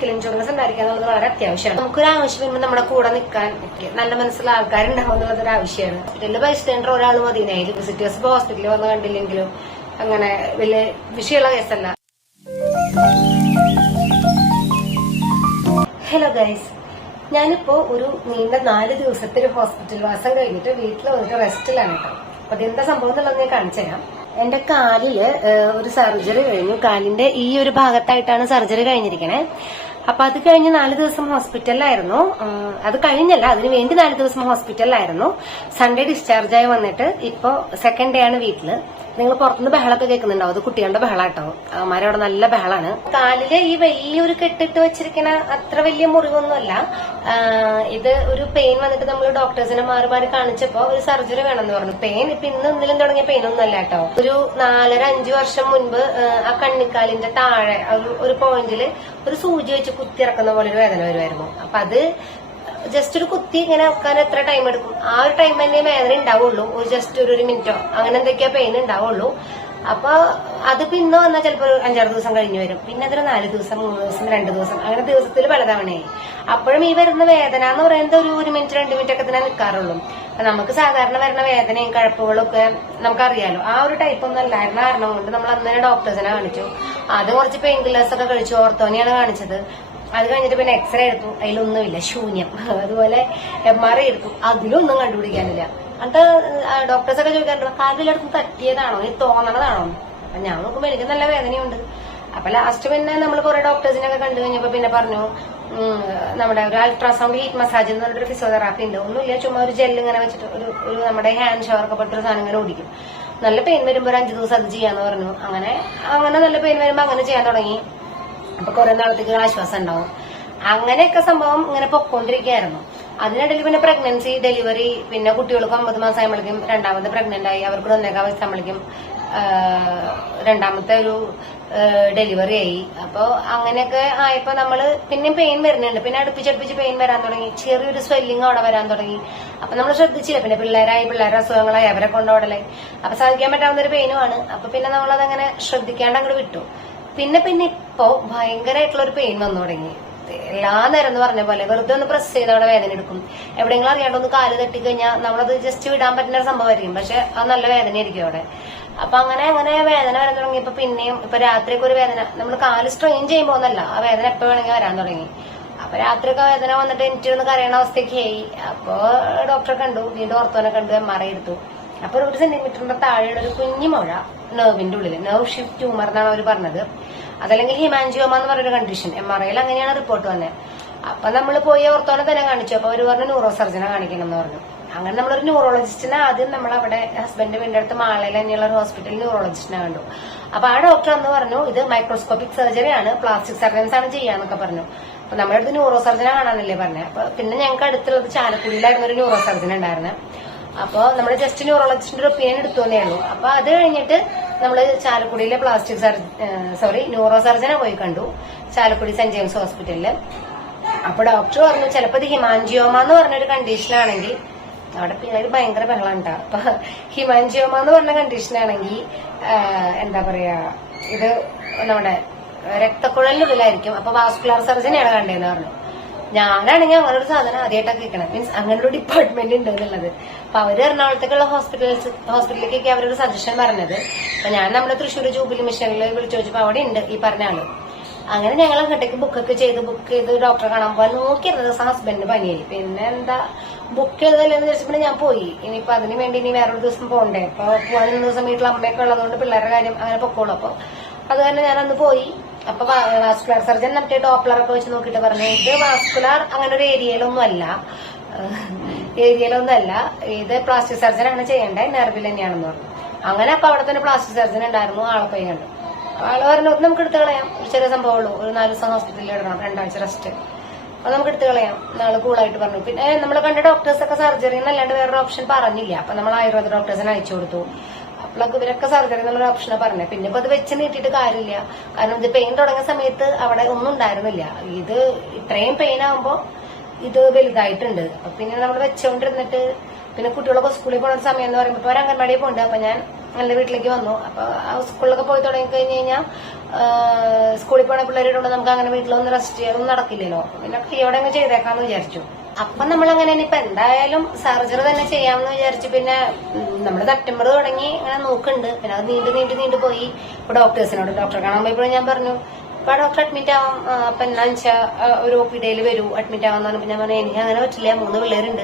Medical insurance ഉണ്ടായിരിക്കുക എന്നുള്ളത് വളരെ അത്യാവശ്യമാണ്. നമുക്കൊരു ആവശ്യം വരുമ്പോൾ നമ്മുടെ കൂടെ നിൽക്കാൻ നല്ല മനസ്സിലുള്ള ആൾക്കാരുണ്ടാവും എന്നുള്ളത് ഒരു ആവശ്യമാണ്. ഹോസ്പിറ്റലിൽ ബൈസ്റ്റാൻഡർ ഒരാൾ മതിയായാലും വിസിറ്റേഴ്സ് ഇപ്പോൾ ഹോസ്പിറ്റലിൽ വന്ന് കണ്ടില്ലെങ്കിലും അങ്ങനെ വലിയ വിഷയമുള്ള കേസല്ല. ഹലോ ഗൈസ്, ഞാനിപ്പോ ഒരു നീണ്ട 4 ദിവസത്തെ ഒരു ഹോസ്പിറ്റൽ വാസം കഴിഞ്ഞിട്ട് വീട്ടിൽ വന്നിട്ട് റെസ്റ്റിലാണ് കേട്ടോ. അപ്പൊ അതെന്താ സംഭവം എന്നുള്ളത് ഞാൻ കാണിച്ചു തരാം. എന്റെ കാലില് ഒരു സർജറി കഴിഞ്ഞു. കാലിന്റെ ഈ ഒരു ഭാഗത്തായിട്ടാണ് സർജറി കഴിഞ്ഞിരിക്കണേ. അപ്പൊ അത് കഴിഞ്ഞ് 4 ദിവസം ഹോസ്പിറ്റലിലായിരുന്നു. അത് കഴിഞ്ഞല്ല, അതിന് വേണ്ടി 4 ദിവസം ഹോസ്പിറ്റലിലായിരുന്നു. സൺഡേ ഡിസ്ചാർജ് ആയി വന്നിട്ട് ഇപ്പൊ സെക്കൻഡ് ഡേ ആണ് വീട്ടില്. നിങ്ങൾ പുറത്തുനിന്ന് ബഹളമൊക്കെ കേൾക്കുന്നുണ്ടാവും, അത് കുട്ടികളുടെ ബഹളാട്ടോ. അവന്മാരവിടെ നല്ല ബഹളാണ്. കാലില് ഈ വലിയൊരു കെട്ടിട്ട് വെച്ചിരിക്കണ അത്ര വലിയ മുറിവൊന്നുമല്ല. ഇത് ഒരു പെയിൻ വന്നിട്ട് നമ്മൾ ഡോക്ടേഴ്സിനെ മാറി മാറി കാണിച്ചപ്പോ ഒരു സർജറി വേണമെന്ന് പറഞ്ഞു. പെയിൻ ഇപ്പൊ ഇന്നൊന്നിലും തുടങ്ങിയ പെയിൻ ഒന്നുമല്ല കേട്ടോ. ഒരു 4-5 വർഷം മുൻപ് ആ കണ്ണിക്കാലിന്റെ താഴെ ഒരു പോയിന്റില് ഒരു സൂചി വെച്ച് കുത്തിയിറക്കുന്ന പോലെ ഒരു വേദന വരുമായിരുന്നു. അപ്പൊ അത് ജസ്റ്റ് ഒരു കുത്തി ഇങ്ങനെ വെക്കാൻ എത്ര ടൈം എടുക്കും? ആ ഒരു ടൈം തന്നെ വേദന ഉണ്ടാവുള്ളൂ. ജസ്റ്റ് ഒരു മിനിറ്റോ അങ്ങനെ എന്തൊക്കെയാ പെയിൻ ഉണ്ടാവുള്ളൂ. അപ്പൊ അത് പിന്നെ വന്നാൽ ചിലപ്പോൾ 5-6 ദിവസം കഴിഞ്ഞു വരും. പിന്നെ അതിൽ 4 ദിവസം, 3 ദിവസം, 2 ദിവസം, അങ്ങനെ ദിവസത്തിൽ പലതവണയായി. അപ്പോഴും ഈ വരുന്ന വേദന എന്ന് പറയുന്നത് ഒരു 1 മിനിറ്റ് 2 മിനിറ്റ് ഒക്കെ തന്നെ നിൽക്കാറുള്ളൂ. നമുക്ക് സാധാരണ വരുന്ന വേദനയും കഴപ്പുകളും ഒക്കെ നമുക്കറിയാലോ. ആ ഒരു ടൈപ്പ് ഒന്നും അല്ലായിരുന്ന കാരണം കൊണ്ട് നമ്മൾ അന്ന് തന്നെ ഡോക്ടേഴ്സിനെ കാണിച്ചു. അത് കുറച്ച് പെയിൻ കില്ലേഴ്സ് ഒക്കെ കഴിച്ചു. ഓർത്തോനെയാണ് കാണിച്ചത്. അത് കഴിഞ്ഞിട്ട് പിന്നെ എക്സ്റേ എടുത്തു, അതിലൊന്നുമില്ല, ശൂന്യം. അതുപോലെ MRI എടുത്തു, അതിലൊന്നും കണ്ടുപിടിക്കാനില്ല. എന്നിട്ട് ഡോക്ടേഴ്സൊക്കെ ചോദിക്കാറുണ്ട്, കാലിലെടുത്ത് തട്ടിയതാണോ, ഇത് തോന്നണതാണോ? അപ്പൊ ഞാൻ നോക്കുമ്പോ എനിക്ക് നല്ല വേദനയുണ്ട്. അപ്പൊ ലാസ്റ്റ് പിന്നെ നമ്മൾ കുറെ ഡോക്ടേഴ്സിനൊക്കെ കണ്ടു കഴിഞ്ഞപ്പോ പിന്നെ പറഞ്ഞു, നമ്മുടെ ഒരു അൾട്രാസൗണ്ട് ഹീറ്റ് മസാജ് എന്ന് പറഞ്ഞൊരു ഫിസിയോതെറാപ്പി ഉണ്ട്. ഒന്നുമില്ല, ചുമ്മാ ഒരു ജെല്ല് ഇങ്ങനെ വെച്ചിട്ട് ഒരു നമ്മുടെ ഹാൻഡ് ഷവർക്ക് പെട്ടൊരു സാധനം ഇങ്ങനെ ഓടിക്കും. നല്ല പെയിൻ വരുമ്പോ ഒരു 5 ദിവസം അത് ചെയ്യാന്ന് പറഞ്ഞു. അങ്ങനെ നല്ല പെയിൻ വരുമ്പോ അങ്ങനെ ചെയ്യാൻ തുടങ്ങി. അപ്പൊ കുറെ നാളത്തേക്ക് ആശ്വാസം ഉണ്ടാവും. അങ്ങനെയൊക്കെ സംഭവം ഇങ്ങനെ പൊക്കോണ്ടിരിക്കുകയായിരുന്നു. അതിനിടയിൽ പിന്നെ പ്രഗ്നൻസി, ഡെലിവറി, പിന്നെ കുട്ടികൾക്ക് 9 മാസം ആകുമ്പോഴേക്കും രണ്ടാമത് പ്രഗ്നന്റ് ആയി. അവർക്ക് 1.25 വയസ്സാകുമ്പോഴേക്കും രണ്ടാമത്തെ ഒരു ഡെലിവറി ആയി. അപ്പൊ അങ്ങനെയൊക്കെ ആയപ്പോ നമ്മള് പിന്നെ പെയിൻ വരുന്നുണ്ട്. പിന്നെ അടുപ്പിച്ചടുപ്പിച്ച് പെയിൻ വരാൻ തുടങ്ങി. ചെറിയൊരു സ്വെല്ലിങ് അവിടെ വരാൻ തുടങ്ങി. അപ്പൊ നമ്മൾ ശ്രദ്ധിച്ചില്ല. പിന്നെ പിള്ളേരുടെ അസുഖങ്ങളായി, അവരെ കൊണ്ടോടലായി. അപ്പൊ സാധിക്കാൻ പറ്റാവുന്ന ഒരു പെയിനുമാണ്. അപ്പൊ പിന്നെ നമ്മളതങ്ങനെ ശ്രദ്ധിക്കാണ്ട് അങ്ങോട്ട് വിട്ടു. പിന്നെ ഇപ്പൊ ഭയങ്കരമായിട്ടുള്ള ഒരു പെയിൻ വന്നു തുടങ്ങി. എല്ലാ നേരം എന്ന് പറഞ്ഞ പോലെ വെറുതെ ഒന്ന് പ്രസ് ചെയ്ത് അവിടെ വേദന എടുക്കും. എവിടെയെങ്കിലും അറിയാണ്ട് ഒന്ന് കാല് തട്ടിക്കഴിഞ്ഞാൽ നമ്മളത് ജസ്റ്റ് വിടാൻ പറ്റുന്ന ഒരു സംഭവമായിരിക്കും. പക്ഷെ അത് നല്ല വേദനയായിരിക്കും അവിടെ. അപ്പൊ അങ്ങനെ വേദന വരാൻ തുടങ്ങിയപ്പോ പിന്നെയും ഇപ്പൊ രാത്രിയൊക്കെ ഒരു വേദന, നമ്മൾ കാല് സ്ട്രെയിൻ ചെയ്യുമ്പോ ഒന്നല്ല, ആ വേദന എപ്പോ വേണമെങ്കിൽ വരാൻ തുടങ്ങി. അപ്പൊ രാത്രിയൊക്കെ വേദന വന്നിട്ട് എനിക്കൊന്ന് കരയണ അവസ്ഥയ്ക്ക് ആയി. അപ്പൊ ഡോക്ടറെ കണ്ടു, വീണ്ടും ഓർത്തോനെ കണ്ടു, MRI എടുത്തു. അപ്പൊ 1 സെന്റിമീറ്ററിന്റെ താഴെയുള്ള ഒരു കുഞ്ഞു മുഴ നെർവിന്റെ ഉള്ളിൽ, നെർവ് ഷിഫ്റ്റ് ട്യൂമർ എന്നാണ് അവർ പറഞ്ഞത്. അതല്ലെങ്കിൽ ഹിമാൻജിയോമ എന്ന് പറഞ്ഞൊരു കണ്ടീഷൻ. MRIയിൽ അങ്ങനെയാണ് റിപ്പോർട്ട് വന്നത്. അപ്പൊ നമ്മൾ പോയി ഓർത്തോനെ തന്നെ കാണിച്ചു. അപ്പൊ അവർ പറഞ്ഞു ന്യൂറോ സർജനെ കാണിക്കണം എന്ന് പറഞ്ഞു. അങ്ങനെ നമ്മളൊരു ന്യൂറോളജിസ്റ്റിനെ ആദ്യം നമ്മളവിടെ ഹസ്ബൻഡ് വീടിന്റെ അടുത്ത് മാളയിൽ തന്നെയുള്ള ഒരു ഹോസ്പിറ്റലിൽ ന്യൂറോളജിസ്റ്റിനെ കണ്ടു. അപ്പൊ ആ ഡോക്ടർ അന്ന് പറഞ്ഞു, ഇത് മൈക്രോസ്കോപ്പിക് സർജറി ആണ്, പ്ലാസ്റ്റിക് സർജൻസ് ആണ് ചെയ്യാന്നൊക്കെ പറഞ്ഞു. അപ്പൊ നമ്മുടെ അടുത്ത് ന്യൂറോ സർജനെ കാണാനല്ലേ പറഞ്ഞത്. അപ്പൊ പിന്നെ ഞങ്ങൾക്ക് അടുത്തുള്ളത് ചാലക്കുടിയിലായിരുന്നു ഒരു ന്യൂറോ സർജൻ ഉണ്ടായിരുന്നത്. അപ്പൊ നമ്മൾ ജസ്റ്റ് ന്യൂറോളജിസ്റ്റിന്റെ ഒരു ഒപ്പീനിയൻ എടുത്തു തന്നേ ഉള്ളൂ. അപ്പൊ അത് കഴിഞ്ഞിട്ട് നമ്മള് ചാലക്കുടിയിലെ ന്യൂറോ സർജനെ പോയി കണ്ടു, ചാലക്കുടി സെന്റ് ജെയിംസ് ഹോസ്പിറ്റലില്. അപ്പൊ ഡോക്ടർ പറഞ്ഞു, ചിലപ്പോ ഇത് ഹിമാൻജിയോമ എന്ന് പറഞ്ഞൊരു കണ്ടീഷനാണെങ്കിൽ, അവിടെ പിള്ളേർ ഭയങ്കര ബഹളമുണ്ടാ. അപ്പൊ ഹിമാൻജിയോമ എന്ന് പറഞ്ഞ കണ്ടീഷനാണെങ്കിൽ എന്താ പറയാ, ഇത് നമ്മുടെ രക്തക്കുഴലിനുള്ളിലായിരിക്കും. അപ്പൊ വാസ്കുലർ സർജനെയാണ് കണ്ടതെന്ന് പറഞ്ഞു. ഞാനാണെങ്കിൽ അങ്ങനെ ഒരു സാധനം ആദ്യമായിട്ടൊക്കെ കേൾക്കണം. മീൻസ് അങ്ങനെ ഒരു ഡിപ്പാർട്ട്മെന്റ് ഉണ്ട് എന്നുള്ളത്. അപ്പൊ അവര് എറണാകുളത്തേക്കുള്ള ഹോസ്പിറ്റലിലേക്കൊക്കെ അവരൊരു സജഷൻ പറഞ്ഞത്. അപ്പൊ ഞാൻ നമ്മുടെ തൃശ്ശൂർ ജൂബിലി മിഷനിൽ വിളിച്ചു ചോദിച്ചപ്പോ അവിടെ ഉണ്ട് ഈ പറഞ്ഞ ആള്. അങ്ങനെ ഞങ്ങൾ അങ്ങോട്ടേക്ക് ബുക്ക് ചെയ്ത് ഡോക്ടറെ കാണാൻ പോകാൻ നോക്കിയിരുന്ന ദിവസം ഹസ്ബൻഡിന് പനിയായി. പിന്നെ എന്താ ബുക്ക് ചെയ്തല്ലെന്ന് ചോദിച്ചപ്പോൾ ഞാൻ പോയി. ഇനിയിപ്പോ അതിന് വേണ്ടി ഇനി വേറൊരു ദിവസം പോകണ്ടേ. അപ്പൊ പോകാൻ ദിവസം വീട്ടിൽ അമ്മയൊക്കെ ഉള്ളതുകൊണ്ട് പിള്ളേരുടെ കാര്യം അങ്ങനെ പൊക്കോളൂ. അപ്പൊ അത് തന്നെ ഞാൻ അന്ന് പോയി. അപ്പൊ വാസ്കുലർ സർജൻ മറ്റേ ഡോപ്ലറൊക്കെ വെച്ച് നോക്കിയിട്ട് പറഞ്ഞു, ഇത് വാസ്കുലർ അങ്ങനെ ഒരു ഏരിയയിലൊന്നും അല്ല, ഇത് പ്ലാസ്റ്റിക് സർജൻ ആണ് ചെയ്യേണ്ടത്, നെർവിൽ തന്നെയാണെന്ന് പറഞ്ഞു. അങ്ങനെ അപ്പൊ അവിടെ തന്നെ പ്ലാസ്റ്റിക് സർജൻ ഉണ്ടായിരുന്നു. ആളെ പോയി കണ്ടു. ആള് പറഞ്ഞു, നമുക്ക് എടുത്തു കളയാം, ഒരു ചെറിയ സംഭവമുള്ളൂ, ഒരു 4 ദിവസം ഹോസ്പിറ്റലിൽ ഇടണം, 2 ആഴ്ച റെസ്റ്റ്, അത് നമുക്ക് എടുത്തു കളയാം. നാളെ കൂളായിട്ട് പറഞ്ഞു. പിന്നെ നമ്മൾ കണ്ട ഡോക്ടേഴ്സൊക്കെ സർജറി എന്നല്ലാണ്ട് വേറൊരു ഓപ്ഷൻ പറഞ്ഞില്ല. അപ്പൊ നമ്മൾ ആയുർവേദ ഡോക്ടേഴ്സിനെ അയച്ചു കൊടുത്തു. അപ്പോഴൊക്കെ ഇവരൊക്കെ സർജറി എന്നുള്ള ഓപ്ഷനെ പറഞ്ഞത്. പിന്നെ ഇപ്പൊ അത് വെച്ച് നീട്ടിയിട്ട് കാര്യമില്ല. കാരണം ഇത് പെയിൻ തുടങ്ങിയ സമയത്ത് അവിടെ ഒന്നും ഉണ്ടായിരുന്നില്ല. ഇത് ഇത്രയും പെയിൻ ആകുമ്പോ ഇത് വലുതായിട്ടുണ്ട്. അപ്പൊ പിന്നെ നമ്മൾ വെച്ചോണ്ടിരുന്നിട്ട് പിന്നെ കുട്ടികളൊക്കെ സ്കൂളിൽ പോകുന്ന സമയം എന്ന് പറയുമ്പോൾ ഇപ്പൊ ഒരു അംഗൻവാടിയിൽ പോകുന്നുണ്ട്. അപ്പൊ ഞാൻ നല്ല വീട്ടിലേക്ക് വന്നു. അപ്പൊ സ്കൂളിലൊക്കെ പോയി തുടങ്ങി കഴിഞ്ഞ് കഴിഞ്ഞാൽ സ്കൂളിൽ പോണ പിള്ളേരോട് നമുക്ക് അങ്ങനെ വീട്ടിലൊന്നും റെസ്റ്റ് ചെയ്യാനൊന്നും നടക്കില്ലല്ലോ. പിന്നെ കൈയോടെ അങ്ങ് ചെയ്തേക്കാന്ന് വിചാരിച്ചു. അപ്പൊ നമ്മൾ അങ്ങനെ ഇപ്പൊ എന്തായാലും സർജറി തന്നെ ചെയ്യാമെന്ന് വിചാരിച്ചു. പിന്നെ നമ്മള് സെപ്റ്റംബർ തുടങ്ങി ഇങ്ങനെ നോക്കുന്നുണ്ട്. പിന്നെ അത് നീണ്ടു പോയി. ഇപ്പൊ ഡോക്ടറെ കാണാൻ പോയപ്പോഴും ഞാൻ പറഞ്ഞു ഇപ്പൊ ഡോക്ടർ അഡ്മിറ്റ് ആവാം, അപ്പൊ എന്താണെന്ന് വെച്ചാൽ ഒരു OPD വരൂ അഡ്മിറ്റ് ആവാന്ന് പറഞ്ഞപ്പോ ഞാൻ പറഞ്ഞു എനിക്ക് അങ്ങനെ പറ്റില്ല, 3 പിള്ളേരുണ്ട്,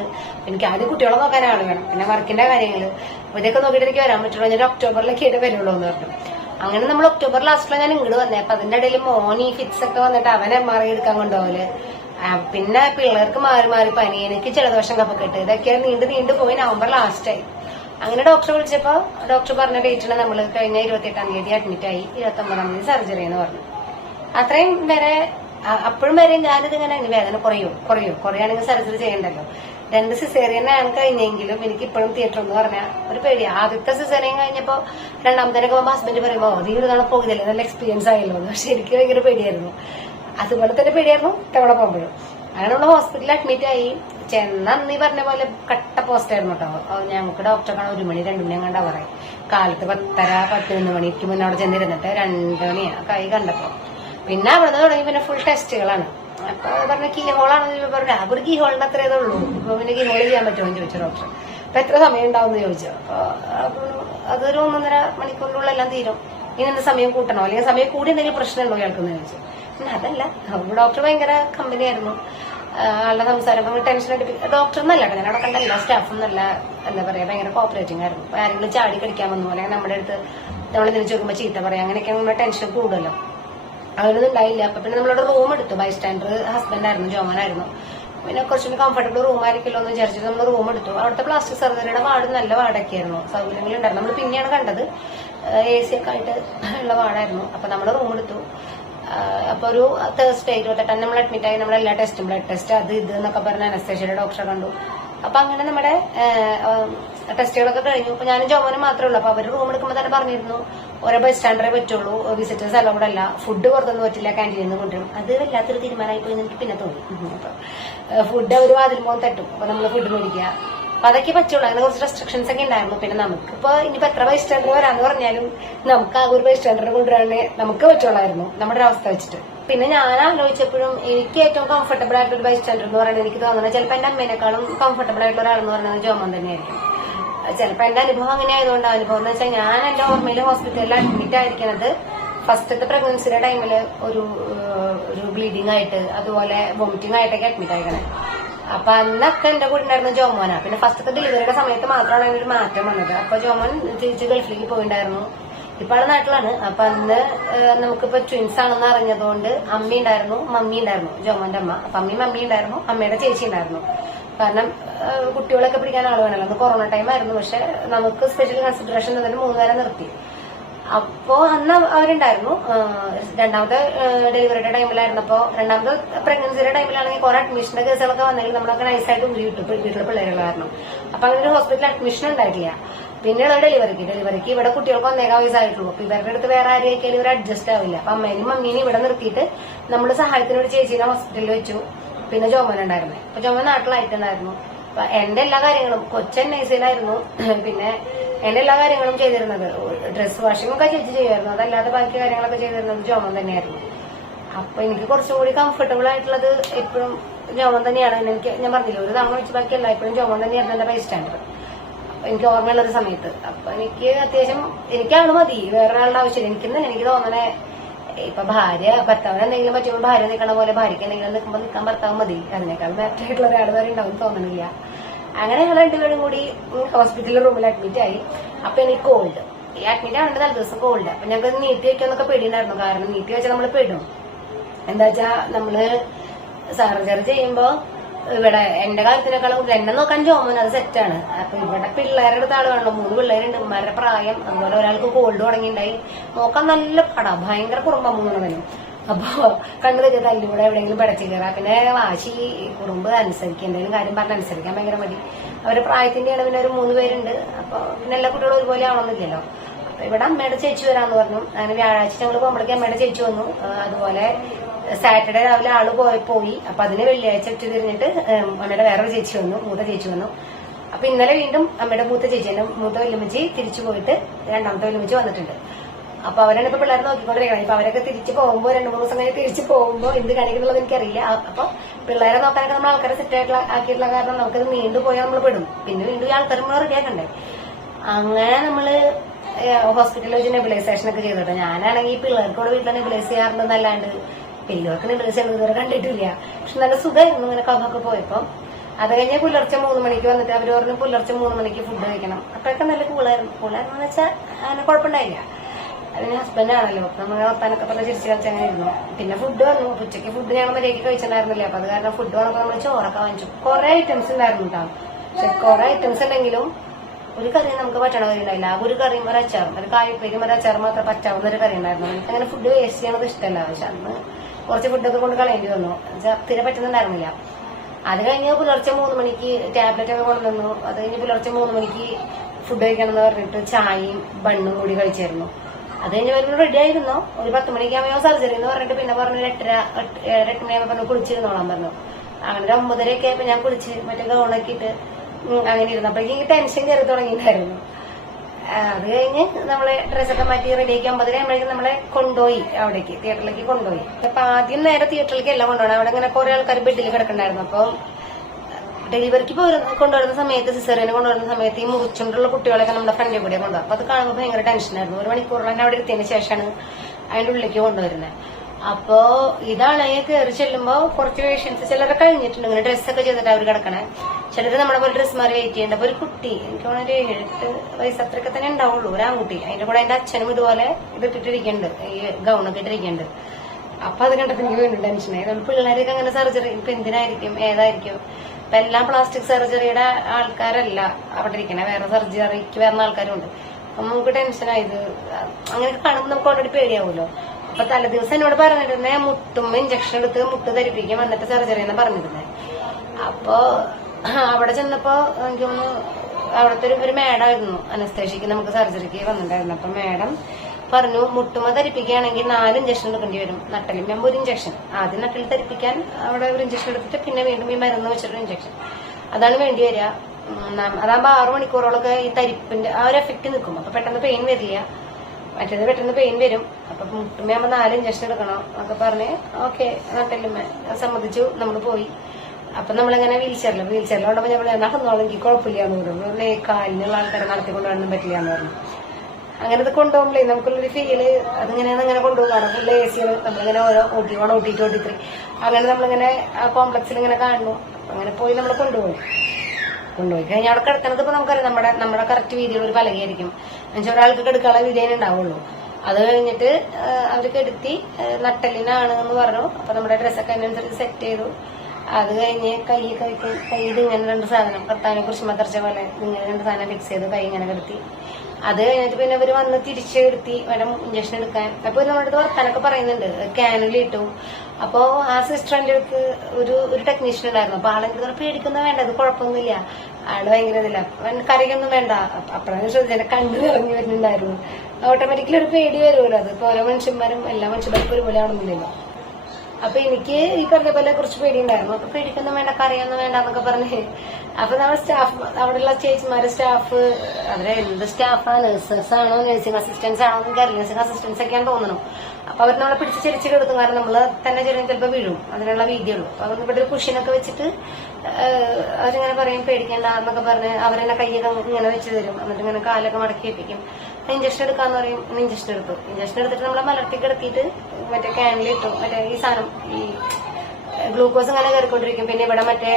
എനിക്ക് ആദ്യം കുട്ടികളെ നോക്കാൻ ആള് വേണം, പിന്നെ വർക്കിന്റെ കാര്യങ്ങള്, അപ്പൊ ഇതൊക്കെ നോക്കിയിട്ട് എനിക്ക് വരാൻ പറ്റുള്ളൂ, ഞാൻ ഒക്ടോബറിലേക്ക് ആയിട്ട് വരുള്ളൂ എന്ന് പറഞ്ഞു. അങ്ങനെ നമ്മൾ ഒക്ടോബർ ലാസ്റ്റിലാണ് ഞാൻ ഇങ്ങോട്ട് വന്നേ. അപ്പൊ അതിന്റെ ഇടയിൽ മോനി ഫിറ്റ്സ് ഒക്കെ വന്നിട്ട് അവനെ MRI എടുക്കാൻ കൊണ്ടുപോകല്, പിന്നെ പിള്ളേർക്ക് മാറി പനി, എനിക്ക് ജലദോഷം കഫക്കെട്ട്, ഇതൊക്കെ നീണ്ടു പോയി നവംബർ ലാസ്റ്റായി. അങ്ങനെ ഡോക്ടറെ വിളിച്ചപ്പോ ഡോക്ടർ പറഞ്ഞ ഡേറ്റിന് നമ്മൾ കഴിഞ്ഞ 28-ാം തീയതി അഡ്മിറ്റ് ആയി, 29-ാം തീയതി സർജറി എന്ന് പറഞ്ഞു. അത്രയും വരെ അപ്പോഴും വരെ ഞാനിതിങ്ങനെ വേദന കുറയുകയാണെങ്കിൽ സർജറി ചെയ്യണ്ടല്ലോ. 2 സിസേറിയനാണ് കഴിഞ്ഞെങ്കിലും എനിക്ക് ഇപ്പോഴും തിയേറ്റർ എന്ന് പറഞ്ഞാൽ ഒരു പേടിയാ. ആദ്യത്തെ സിസേറിയൻ കഴിഞ്ഞപ്പോ 2ാമത്തേനൊക്കെ പോകുമ്പോ ഹസ്ബൻഡ് പറയുമ്പോ നീ ഒരു തവണ പോകില്ലേ, നല്ല എക്സ്പീരിയൻസ് ആയല്ലോ എന്ന്. പക്ഷെ എനിക്ക് ഭയങ്കര പേടിയായിരുന്നു. അതുപോലെ തന്നെ പേടിയായിരുന്നു തവണ പോകുമ്പോഴും. അങ്ങനെ നമ്മൾ ഹോസ്പിറ്റലിൽ അഡ്മിറ്റ് ആയി. ചെന്നീ പറഞ്ഞ പോലെ കട്ട പോസ്റ്റ് ആയിരുന്നു കേട്ടോ. ഞങ്ങൾക്ക് ഡോക്ടറെ കാണാൻ 1 മണി 2 മണി അങ്ങാണ്ടാ പറയും. കാലത്ത് 10:30-11 മണിക്ക് മുന്നേ അവിടെ ചെന്നിരുന്നിട്ട് 2 മണിയാ കൈ കണ്ടപ്പോ. പിന്നെ അവിടെ നിന്ന് തുടങ്ങി പിന്നെ ഫുൾ ടെസ്റ്റുകളാണ്. അപ്പൊ പറഞ്ഞ കീ ഹോളാണെന്ന് പറഞ്ഞു. ആകെ ഒരു കീ ഹോളിന്റെ അത്രേ ഉള്ളൂ. ഇപ്പൊ പിന്നെ കീ ഹോൾ ചെയ്യാൻ പറ്റുമോ എന്ന് ചോദിച്ചു ഡോക്ടർ. അപ്പൊ എത്ര സമയം ഉണ്ടാവും എന്ന് ചോദിച്ചു. അപ്പൊ അതൊരു 1.5 മണിക്കൂറിനുള്ളിൽ എല്ലാം തീരും. ഇനി എന്ത് സമയം കൂട്ടണോ, അല്ലെങ്കിൽ സമയം കൂടി എന്തെങ്കിലും പ്രശ്നമുണ്ടോ ഇയാൾക്കെന്ന് ചോദിച്ചു. പിന്നെ അതല്ല, ഡോക്ടർ ഭയങ്കര കമ്പനിയായിരുന്നു. ആളുടെ സംസാരം ടെൻഷൻ അടിപ്പിക്കും. ഡോക്ടർ എന്നല്ല കേട്ടോ, ഞാൻ അവിടെ കണ്ട എല്ലാ സ്റ്റാഫും നല്ല എന്താ പറയാ ഭയങ്കര കോപ്പറേറ്റിംഗ് ആയിരുന്നു. അപ്പൊ ആരെങ്കിലും ചാടി കടിക്കാൻ വന്നു അല്ലെങ്കിൽ നമ്മുടെ അടുത്ത് നമ്മൾ തിരിച്ചു നോക്കുമ്പോൾ ചീത്ത പറയാം, അങ്ങനെയൊക്കെ നമ്മുടെ ടെൻഷൻ കൂടുതലോ. അങ്ങനൊന്നും ഉണ്ടായില്ല. അപ്പൊ പിന്നെ നമ്മളവിടെ റൂം എടുത്തു. ബൈസ്റ്റാൻഡർ ഹസ്ബൻഡായിരുന്നു, ജോമനായിരുന്നു. പിന്നെ കുറച്ചുകൂടി കംഫർട്ടബിൾ റൂം ആയിരിക്കുമല്ലോ എന്ന് വിചാരിച്ചിട്ട് നമ്മൾ റൂം എടുത്തു. അവിടുത്തെ പ്ലാസ്റ്റിക് സർജറിയുടെ വാർഡ് നല്ല വാർഡൊക്കെ ആയിരുന്നു, സൗകര്യങ്ങളുണ്ടായിരുന്നു. നമ്മൾ പിന്നെയാണ് കണ്ടത്, AC ഒക്കെ ആയിട്ട് ഉള്ള വാർഡായിരുന്നു. അപ്പൊ നമ്മൾ റൂം എടുത്തു. അപ്പൊ ഒരു തേഴ്സ്ഡേ 28 നമ്മൾ അഡ്മിറ്റ് ആയി. നമ്മളെല്ലാ ടെസ്റ്റും ബ്ലഡ് ടെസ്റ്റ് അത് ഇത് എന്നൊക്കെ പറഞ്ഞ അനസ്തേഷ്യയുടെ ഡോക്ടറെ കണ്ടു. അപ്പൊ അങ്ങനെ നമ്മുടെ ടെസ്റ്റുകളൊക്കെ കഴിഞ്ഞു. അപ്പൊ ഞാനും ജോമോനും മാത്രമേ ഉള്ളൂ. അപ്പൊ അവര് റൂം എടുക്കുമ്പോൾ തന്നെ പറഞ്ഞിരുന്നു ഓരോ ബസ് സ്റ്റാൻഡറേ പറ്റുള്ളൂ, വിസിറ്റേഴ്സ് അലൗഡ് അല്ല, ഫുഡ് പുറത്തൊന്നും പറ്റില്ല, ക്യാൻറ്റീനിൽ നിന്ന് കൊണ്ടുവരും. അത് വല്ലാത്തൊരു തീരുമാനമായി പോയി എനിക്ക് പിന്നെ തോന്നി. അപ്പൊ ഫുഡ് ഒരു വാതിൽ പോകുമ്പോൾ തട്ടും. അപ്പൊ നമ്മള് ഫുഡ് മേടിക്കുക, അപ്പൊ അതൊക്കെ പറ്റുള്ളൂ. അങ്ങനെ കുറച്ച് റെസ്ട്രിക്ഷൻസ് ഒക്കെ ഉണ്ടായിരുന്നു. പിന്നെ നമുക്കിപ്പോ ഇനിയിപ്പോ എത്ര ബസ് സ്റ്റാൻഡർ വരാന്ന് പറഞ്ഞാലും നമുക്ക് ആ ഒരു ബസ് സ്റ്റാൻഡർ കൊണ്ടുവരാനേ നമുക്ക് പറ്റുള്ളായിരുന്നു നമ്മുടെ ഒരു അവസ്ഥ വെച്ചിട്ട്. പിന്നെ ഞാൻ ആലോചിച്ചപ്പോഴും എനിക്ക് ഏറ്റവും കംഫർട്ടബിൾ ആയിട്ടൊരു ബൈ സ്റ്റാൻഡർ എന്ന് പറയുന്നത് എനിക്ക് തോന്നുന്നത് ചിലപ്പോൾ എന്റെ അമ്മേനേക്കാളും കംഫർട്ടബിൾ ആയിട്ടുള്ള ഒരാളെന്ന് പറയുന്നത് ജോമോൻ തന്നെയായിരിക്കും. ചിലപ്പോൾ എന്റെ അനുഭവം അങ്ങനെ ആയതുകൊണ്ട്. അനുഭവം എന്ന് വെച്ചാൽ ഞാൻ എന്റെ ഓർമ്മയിൽ ഹോസ്പിറ്റലിൽ അഡ്മിറ്റ് ആയിരിക്കുന്നത് ഫസ്റ്റത്തെ പ്രഗ്നൻസിയുടെ ടൈമില് ഒരു ബ്ലീഡിംഗ് ആയിട്ട് അതുപോലെ വോമിറ്റിംഗ് ആയിട്ടൊക്കെ അഡ്മിറ്റ് ആയിക്കണേ. അപ്പൊ അന്നൊക്കെ എന്റെ കൂടെ ഉണ്ടായിരുന്ന ജോമോനാ. പിന്നെ ഫസ്റ്റത്തെ ഡെലിവറിയുടെ സമയത്ത് മാത്രമാണ് അതിനൊരു മാറ്റം വന്നത്. അപ്പൊ ജോമോൻ തിരിച്ച് ഗൾഫിലേക്ക് പോയിണ്ടായിരുന്നു. ഇപ്പൊ ആള് നാട്ടിലാണ്. അപ്പൊ അന്ന് നമുക്കിപ്പോ ട്വിൻസ് ആണെന്ന് അറിഞ്ഞതുകൊണ്ട് അമ്മ ഉണ്ടായിരുന്നു, മമ്മി ഉണ്ടായിരുന്നു, ജോമോന്റെ അമ്മ. അപ്പൊ മമ്മി ഉണ്ടായിരുന്നു, അമ്മയുടെ ചേച്ചി ഉണ്ടായിരുന്നു. കാരണം കുട്ടികളൊക്കെ പിടിക്കാൻ ആള് വേണമല്ലോ. അന്ന് കൊറോണ ടൈം ആയിരുന്നു. പക്ഷെ നമുക്ക് സ്പെഷ്യൽ കൺസിഡറേഷൻ തന്നിട്ട് 3 നേരം നിർത്തി. അപ്പോ അന്ന് അവരുണ്ടായിരുന്നു. 2ാമത്തെ ഡെലിവറിയുടെ ടൈമിലായിരുന്നപ്പോ, 2ാമത്തെ പ്രഗ്നൻസിയുടെ ടൈമിലാണെങ്കിൽ കുറെ അഡ്മിഷന്റെ കേസുകളൊക്കെ വന്നെങ്കിൽ നമ്മളൊക്കെ നൈസായിട്ട് വിട്ടു വീട്ടിലെ പിള്ളേരുള്ള കാരണം. അപ്പൊ അങ്ങനെ ഒരു ഹോസ്പിറ്റലിൽ അഡ്മിഷൻ ഉണ്ടായിട്ടില്ല. പിന്നെയുള്ള ഡെലിവറിക്ക് ഇവിടെ കുട്ടികൾക്ക് 1.5 വയസ്സായിട്ടുള്ളൂ. അപ്പൊ ഇവരുടെ അടുത്ത് വേറെ ആരും ആക്കിയാലും ഇവർ അഡ്ജസ്റ്റ് ആവില്ല. അപ്പൊ അമ്മേനും മമ്മീനും ഇവിടെ നിർത്തിയിട്ട് നമ്മൾ സഹായത്തിന് ഒരു ചേച്ചീനെ ഹോസ്പിറ്റലിൽ വെച്ചു. പിന്നെ ജോമോൻ ഉണ്ടായിരുന്നേ. അപ്പൊ ജോമോൻ നാട്ടിലായിട്ടുണ്ടായിരുന്നു. അപ്പൊ എന്റെ എല്ലാ കാര്യങ്ങളും കൊച്ചൻ നൈസിലായിരുന്നു. പിന്നെ എന്റെ എല്ലാ കാര്യങ്ങളും ചെയ്തിരുന്നത് ഡ്രസ് വാഷിംഗ് ഒക്കെ ചേച്ചി ചെയ്യുമായിരുന്നു. അതല്ലാതെ ബാക്കി കാര്യങ്ങളൊക്കെ ചെയ്തിരുന്നത് ജോമോൻ തന്നെയായിരുന്നു. അപ്പൊ എനിക്ക് കുറച്ചുകൂടി കംഫർട്ടബിൾ ആയിട്ടുള്ളത് എപ്പോഴും ജോമോൻ തന്നെയാണ്. എനിക്ക് ഞാൻ പറഞ്ഞില്ല, ഒരു തവണ വെച്ച് ബാക്കി എല്ലായ്പ്പോഴും ജോമോൻ തന്നെയായിരുന്നു എന്റെ ബൈ സ്റ്റാൻഡർ എനിക്ക് ഓർമ്മയുള്ളൊരു സമയത്ത്. അപ്പൊ എനിക്ക് അത്യാവശ്യം എനിക്കാണ് മതി, വേറൊരാളുടെ ആവശ്യമില്ല. എനിക്ക് തോന്നണേ ഇപ്പൊ ഭർത്താവിന് എന്തെങ്കിലും പറ്റുമ്പോൾ ഭാര്യ നിൽക്കണ പോലെ ഭാര്യയ്ക്ക് എന്തെങ്കിലും നിൽക്കുമ്പോൾ നിൽക്കാൻ ഭർത്താവ് മതി. അതിനേക്കാൾ നേരത്തായിട്ടുള്ള ഒരാൾ വരെ ഉണ്ടാവും തോന്നണില്ല. അങ്ങനെ ഞങ്ങൾ 2 പേരും കൂടി ഹോസ്പിറ്റലിൽ റൂമിൽ അഡ്മിറ്റ് ആയി. അപ്പൊ എനിക്ക് കോൾഡ്, ഈ അഡ്മിറ്റ് ആവേണ്ട തലേദിവസം കോൾഡ്. അപ്പൊ ഞങ്ങൾക്ക് നീട്ടി വെക്കാന്നൊക്കെ പേടിയുണ്ടായിരുന്നു. കാരണം നീട്ടി വെച്ചാൽ നമ്മൾ പെടും. എന്താ വെച്ചാ നമ്മള് സർജറി ചെയ്യുമ്പോ ഇവിടെ എന്റെ കാര്യത്തിനേക്കാളും എന്നെ നോക്കാൻ ജോമോൻ അത് സെറ്റാണ്. അപ്പൊ ഇവിടെ പിള്ളേരുടെ അടുത്ത് ആള് വേണല്ലോ. 3 പിള്ളേരുണ്ട്, ഉമ്മാരുടെ പ്രായം. അതുപോലെ ഒരാൾക്ക് കോൾഡ് തുടങ്ങിണ്ടായി. നോക്കാൻ നല്ല പാടാ, ഭയങ്കര കുറുമ്പ 3 അപ്പൊ കണ്ടു വെച്ചാൽ തല്ലിവിടെ എവിടെയെങ്കിലും പിടച്ചു കയറാം. പിന്നെ വാശി, കുറുമ്പ്, അനുസരിക്കുക, എന്തെങ്കിലും കാര്യം പറഞ്ഞ് അനുസരിക്കാൻ ഭയങ്കര മതി. അവരുടെ പ്രായത്തിന്റെയാണ്. പിന്നെ ഒരു 3 പേരുണ്ട്. അപ്പൊ പിന്നെ എല്ലാ കുട്ടികളും ഒരുപോലെ ആവണമെന്നില്ലല്ലോ. അപ്പൊ ഇവിടെ അമ്മയുടെ ചേച്ചി വരാന്ന് പറഞ്ഞു. അങ്ങനെ വ്യാഴാഴ്ച ഞങ്ങൾ പോകുമ്പോഴേക്കും അമ്മയുടെ ചേച്ചി വന്നു. അതുപോലെ സാറ്റർഡേ രാവിലെ ആള് പോയി. അപ്പൊ അതിന് വെള്ളിയാഴ്ച ഉച്ച തിരിഞ്ഞിട്ട് അമ്മയുടെ വേറൊരു ചേച്ചി വന്നു, മൂത്ത ചേച്ചി വന്നു. അപ്പൊ ഇന്നലെ വീണ്ടും അമ്മയുടെ മൂത്ത ചേച്ചി, എന്റെ മൂത്ത വല്യമ്മച്ചി തിരിച്ചു പോയിട്ട് രണ്ടാമത്തെ വല്യമ്മച്ചി വന്നിട്ടുണ്ട്. അപ്പൊ അവരാണ് ഇപ്പൊ പിള്ളേരെ നോക്കിക്കൊണ്ടിരിക്കണം. ഇപ്പൊ അവരൊക്കെ തിരിച്ചു പോകുമ്പോ 2-3 ദിവസം കഴിഞ്ഞ് തിരിച്ചു പോകുമ്പോ എന്ത് കാണിക്കുന്നുള്ളത് എനിക്കറിയില്ല. അപ്പൊ പിള്ളേരെ നോക്കാനൊക്കെ നമ്മൾ ആൾക്കാരെ സെറ്റ് ആക്കിയിട്ടുള്ള കാരണം നമുക്കത് നീണ്ടുപോയാൽ നമ്മൾ പെടും. പിന്നെ വീണ്ടും ഈ ആൾക്കാർ നമ്മൾ റെഡി ആക്കണ്ടേ. അങ്ങനെ നമ്മള് ഹോസ്പിറ്റലിൽ വെച്ച് നെബിലൈസേഷൻ ഒക്കെ ചെയ്തോട്ടെ. ഞാനാണെങ്കിൽ പിള്ളേർക്ക് കൂടെ വീട്ടിൽ നെബിലൈസ് ചെയ്യാറുണ്ടെന്നല്ലാണ്ട് വലിയവർക്ക് നെബിലൈസ് ചെയ്യുന്നത് ഇതുവരെ കണ്ടിട്ടില്ല. പക്ഷെ നല്ല സുഖമായിരുന്നു ഇങ്ങനെ കഫൊക്കെ പോയപ്പോ. അത് കഴിഞ്ഞ് പുലർച്ചെ 3 മണിക്ക് വന്നിട്ട് അവർ പറഞ്ഞു പുലർച്ചെ 3 മണിക്ക് ഫുഡ് കഴിക്കണം. അപ്പോഴൊക്കെ നല്ല കൂളായിരുന്നു വെച്ചാൽ അങ്ങനെ കുഴപ്പമുണ്ടായില്ല. അതിന് ഹസ്ബൻഡാണല്ലോ, നമ്മൾ വർത്താനൊക്കെ പറഞ്ഞ ചിരിച്ചു കളിച്ച് അങ്ങനെ ഇരുന്നു. പിന്നെ ഫുഡ് വന്നു. ഉച്ചയ്ക്ക് ഫുഡ് ഞങ്ങൾ മര്യാദയ്ക്ക് കഴിച്ചിട്ടുണ്ടായിരുന്നില്ല. അപ്പൊ അത് കാരണം ഫുഡ് വന്നപ്പോൾ നമ്മൾ ചോറൊക്കെ വാങ്ങിച്ചു. കുറെ ഐറ്റംസ് ഉണ്ടായിരുന്നു കേട്ടോ. പക്ഷെ കുറെ ഐറ്റംസ് ഉണ്ടെങ്കിലും ഒരു കറി നമുക്ക് പറ്റണ കറി ഉണ്ടായില്ല. ആ ഒരു കറിയും ഒരു അച്ചാറും, ഒരു കായപ്പേരും ഒരു അച്ചാറും മാത്രം പറ്റാവുന്ന ഒരു കറി ഉണ്ടായിരുന്നു. എനിക്ക് അങ്ങനെ ഫുഡ് വേസ്റ്റ് ചെയ്യണത് ഇഷ്ടമല്ല. പക്ഷെ അന്ന് കുറച്ച് ഫുഡൊക്കെ കൊണ്ട് കളയേണ്ടി വന്നു. തീരെ പറ്റുന്നുണ്ടായിരുന്നില്ല. അത് കഴിഞ്ഞ് പുലർച്ചെ 3 മണിക്ക് ടാബ്ലറ്റ് ഒക്കെ കൊണ്ടുവന്നു. അത് കഴിഞ്ഞ് പുലർച്ചെ 3 മണിക്ക് ഫുഡ് കഴിക്കണം എന്ന് പറഞ്ഞിട്ട് ചായയും ബണ്ണും കൂടി കഴിച്ചായിരുന്നു. അത് കഴിഞ്ഞ് വരുമ്പോൾ റെഡി ആയിരുന്നു. ഒരു 10 മണിക്കാകുമ്പോൾ സർജറി എന്ന് പറഞ്ഞിട്ട് പിന്നെ പറഞ്ഞു 8:30 മണിയാകുമ്പോൾ പറഞ്ഞു കുളിച്ചിരുന്നോളാൻ പറഞ്ഞു. അങ്ങനെ 9:30 ആയപ്പോ ഞാൻ കുളിച്ച് മറ്റേ ഗൗണൊക്കെ ഇട്ട് അങ്ങനെ ഇരുന്നു. അപ്പോഴേക്കും എനിക്ക് ടെൻഷൻ കയറി തുടങ്ങിയിട്ടുണ്ടായിരുന്നു. അത് കഴിഞ്ഞ് നമ്മളെ ഡ്രസ്സൊക്കെ മാറ്റി റെഡിയാക്കി 9:30 ആകുമ്പോഴേക്കും നമ്മളെ കൊണ്ടുപോയി അവിടേക്ക് തിയേറ്ററിലേക്ക് കൊണ്ടുപോയി. അപ്പൊ ആദ്യം നേരെ തിയേറ്ററിലേക്ക് എല്ലാം കൊണ്ടുപോകണം. അവിടെ ഇങ്ങനെ കുറെ ആൾക്കാർ ബെഡിൽ കിടക്കണ്ടായിരുന്നു. അപ്പം ഡെലിവറിക്ക് കൊണ്ടുവരുന്ന സമയത്ത്, സിസേറിയന് കൊണ്ടുവരുന്ന സമയത്ത് ഈ മുറിച്ചുകൊണ്ടുള്ള കുട്ടികളൊക്കെ നമ്മുടെ ഫ്രണ്ടിൽ കൂടെ കൊണ്ടുപോകും. അപ്പൊ അത് കാണുമ്പോൾ ഭയങ്കര ടെൻഷനായിരുന്നു. 1 മണിക്കൂറിൽ തന്നെ അവിടെ എത്തിയതിന് ശേഷമാണ് അതിന്റെ ഉള്ളിലേക്ക് കൊണ്ടുവരുന്നത്. അപ്പോ ഇതാണ് കയറി ചെല്ലുമ്പോ കുറച്ച് പേഷ്യൻസ് ചിലരെ കഴിഞ്ഞിട്ടുണ്ട്. ഇങ്ങനെ ഡ്രസ്സൊക്കെ ചെയ്തിട്ട് അവർ കിടക്കണേ. ചിലര് നമ്മുടെ പോലെ ഡ്രസ് മാറി വെയിറ്റ് ചെയ്യേണ്ട. അപ്പൊ ഒരു കുട്ടി, എനിക്ക് തോന്നുന്നു 7-8 വയസ്സ് അത്രയൊക്കെ തന്നെ ഉണ്ടാവുള്ളൂ, ഒരു ആൺകുട്ടി. അതിന്റെ കൂടെ അതിന്റെ അച്ഛനും ഇതുപോലെ ഇതിട്ടിരിക്കുന്നുണ്ട്, ഈ ഗൗണൊക്കെ ഇട്ടിരിക്കുന്നുണ്ട്. അപ്പൊ അത് കണ്ടപ്പോ എനിക്ക് വീണ്ടും ടെൻഷനായി. നമ്മൾ പിള്ളേരൊക്കെ അങ്ങനെ സർജറി ഇപ്പൊ എന്തിനായിരിക്കും, ഏതായിരിക്കും. ഇപ്പൊ എല്ലാം പ്ലാസ്റ്റിക് സർജറിയുടെ ആൾക്കാരല്ല അവിടെ ഇരിക്കണേ, വേറെ സർജറിക്ക് വരുന്ന ആൾക്കാരുണ്ട്. അപ്പൊ നമുക്ക് ടെൻഷനായത് അങ്ങനെയൊക്കെ കാണുമ്പോൾ നമുക്ക് ഓൾറെഡി പേടിയാവുമല്ലോ. അപ്പൊ തലേദിവസം എന്നോട് പറഞ്ഞിരുന്നേ മുട്ടുമ്പോ ഇഞ്ചക്ഷൻ എടുത്ത് മുട്ട് ധരിപ്പിക്കാൻ വന്നിട്ട് സർജറി എന്ന് പറഞ്ഞിരുന്നേ. അപ്പൊ അവിടെ ചെന്നപ്പോ എനിക്ക് തോന്നുന്നു അവിടുത്തെ ഒരു മേഡമായിരുന്നു അനസ്തേഷ്യക്ക് നമുക്ക് സർജറിക്ക് വന്നിട്ടുണ്ടായിരുന്നു. അപ്പൊ മേഡം പറഞ്ഞു മുട്ടുമ ധരിപ്പിക്കുകയാണെങ്കിൽ 4 ഇഞ്ചക്ഷൻ എടുക്കേണ്ടി വരും. നട്ടലിമ്മ 1 ഇഞ്ചക്ഷൻ. ആദ്യം നട്ടലിൽ ധരിപ്പിക്കാൻ അവിടെ 1 ഇഞ്ചക്ഷൻ എടുത്തിട്ട് പിന്നെ വീണ്ടും ഈ മരുന്ന് വെച്ചിട്ട് ഇഞ്ചക്ഷൻ അതാണ് വേണ്ടി വരിക. അതാകുമ്പോ 6 മണിക്കൂറോളൊക്കെ ഈ തരിപ്പിന്റെ ആ ഒരു എഫക്ട് നിൽക്കും. അപ്പൊ പെട്ടെന്ന് പെയിൻ വരില്ല. മറ്റേത് പെട്ടെന്ന് പെയിൻ വരും. അപ്പൊ മുട്ടുമ്മയാകുമ്പോ 4 ഇഞ്ചക്ഷൻ എടുക്കണം എന്നൊക്കെ പറഞ്ഞ് ഓക്കെ നട്ടലിമ്മ സമ്മതിച്ചു. നമ്മൾ പോയി. അപ്പൊ നമ്മളിങ്ങനെ വീൽചെയറിലോണ്ടപ്പോ ഞാൻ നടന്നോളാം, എനിക്ക് കുഴപ്പമില്ലാന്ന് പറഞ്ഞു. കാലിനുള്ള ആൾക്കാരെ നടത്തിക്കൊണ്ടുവരാനും പറ്റില്ല എന്ന് പറഞ്ഞു. അങ്ങനെ ഇത് കൊണ്ടുപോകുമ്പോഴേ നമുക്കുള്ളൊരു ഫീല് അതിങ്ങനെയാണ് അങ്ങനെ കൊണ്ടുപോകാറ്. ഫുൾ AC നമ്മളിങ്ങനെ ഓരോ OT1 അങ്ങനെ നമ്മളിങ്ങനെ ആ കോംപ്ലക്സിൽ ഇങ്ങനെ കാണുന്നു. അങ്ങനെ പോയി നമ്മൾ കൊണ്ടുപോയി കഴിഞ്ഞാൽ അവിടെ കിടക്കണത് ഇപ്പൊ നമുക്കറിയാം നമ്മുടെ കറക്റ്റ് വീതിയുള്ള ഒരു പലകയായിരിക്കും. എന്നുവെച്ചാൽ ഒരാൾക്ക് കിടക്കാനുള്ള വീതിയെ ഉണ്ടാവുള്ളൂ. അത് കഴിഞ്ഞിട്ട് അവര് കെടുത്തി നട്ടലിനാണ് എന്ന് പറഞ്ഞു. അപ്പൊ നമ്മുടെ ഡ്രസ്സൊക്കെ അതിനനുസരിച്ച് സെറ്റ് ചെയ്തു. അത് കഴിഞ്ഞ് കൈയിൽ ഇങ്ങനെ 2 സാധനം കർത്താവിനെ കുറിച്ച് മദർച്ച പോലെ ഇങ്ങനെ 2 സാധനം ഫിക്സ് ചെയ്ത് കൈ ഇങ്ങനെ കിടത്തി. അത് കഴിഞ്ഞിട്ട് പിന്നെ അവര് വന്ന് തിരിച്ച് കിടത്തി വരം ഇഞ്ചക്ഷൻ എടുക്കാൻ. അപ്പൊ നമ്മുടെ അടുത്ത് വർത്താനൊക്കെ പറയുന്നുണ്ട്. ക്യാനുല ഇട്ടു. അപ്പൊ ആ സിസ്റ്റർ എന്റെ അടുത്ത് ഒരു ടെക്നീഷ്യൻ ഉണ്ടായിരുന്നു. അപ്പൊ ആളെനിക്ക് പേടിക്കുന്ന വേണ്ട, അത് കുഴപ്പമൊന്നുമില്ല, ആള് ഭയങ്കര ഇതില്ല, കറിയൊന്നും വേണ്ട. അപ്പോഴാണ് ശ്രദ്ധിച്ചത് കണ്ണു ഇറങ്ങി വരുന്നുണ്ടായിരുന്നു. ഓട്ടോമാറ്റിക്കലി ഒരു പേടി വരുമല്ലോ. അത് ഇപ്പൊ ഓരോ മനുഷ്യന്മാരും എല്ലാ മനുഷ്യന്മാർക്കും ഒരുപോലെ ആണെന്നില്ലല്ലോ. അപ്പൊ എനിക്ക് ഈ പറഞ്ഞ പോലെ കുറച്ച് പേടിയുണ്ടായിരുന്നു. അപ്പൊ പേടിക്കൊന്നും വേണ്ട, കറിയൊന്നും വേണ്ട എന്നൊക്കെ പറഞ്ഞ്. അപ്പൊ നമ്മുടെ സ്റ്റാഫ്, അവിടെയുള്ള ചേച്ചിമാര് സ്റ്റാഫ്, അവരെ എന്ത് സ്റ്റാഫാണ്, നഴ്സസ് ആണോ നഴ്സിംഗ് അസിസ്റ്റൻസ് ആണോ എന്നൊക്കെ അറിയില്ല. നഴ്സിംഗ് അസിസ്റ്റൻസ് ഒക്കെയാണ് തോന്നുന്നു. അപ്പൊ അവർ നമ്മളെ പിടിച്ച് ചെരിച്ച് കിടത്തും. കാരണം നമ്മള് തന്നെ ചിലപ്പോൾ വീഴും, അതിനുള്ള വീതിയുള്ളൂ. അപ്പൊ അവർ ഇവിടെ ഒരു കുഷ്യനൊക്കെ വെച്ചിട്ട് അവരിങ്ങനെ പറയും പേടിക്കണ്ട എന്നൊക്കെ പറഞ്ഞ് അവരെന്നെ കൈയൊക്കെ ഇങ്ങനെ വെച്ച് തരും. എന്നിട്ട് ഇങ്ങനെ കാലൊക്കെ മടക്കി വെപ്പിക്കും. ഇഞ്ചക്ഷൻ എടുക്കാന്ന് പറയും. ഇഞ്ചക്ഷൻ എടുത്തിട്ട് നമ്മളെ മലർത്തി കിടത്തിയിട്ട് മറ്റേ ക്യാനിലിട്ടു. മറ്റേ ഈ സാധനം ഈ ഗ്ലൂക്കോസ് ഇങ്ങനെ കയറിക്കൊണ്ടിരിക്കും. പിന്നെ ഇവിടെ മറ്റേ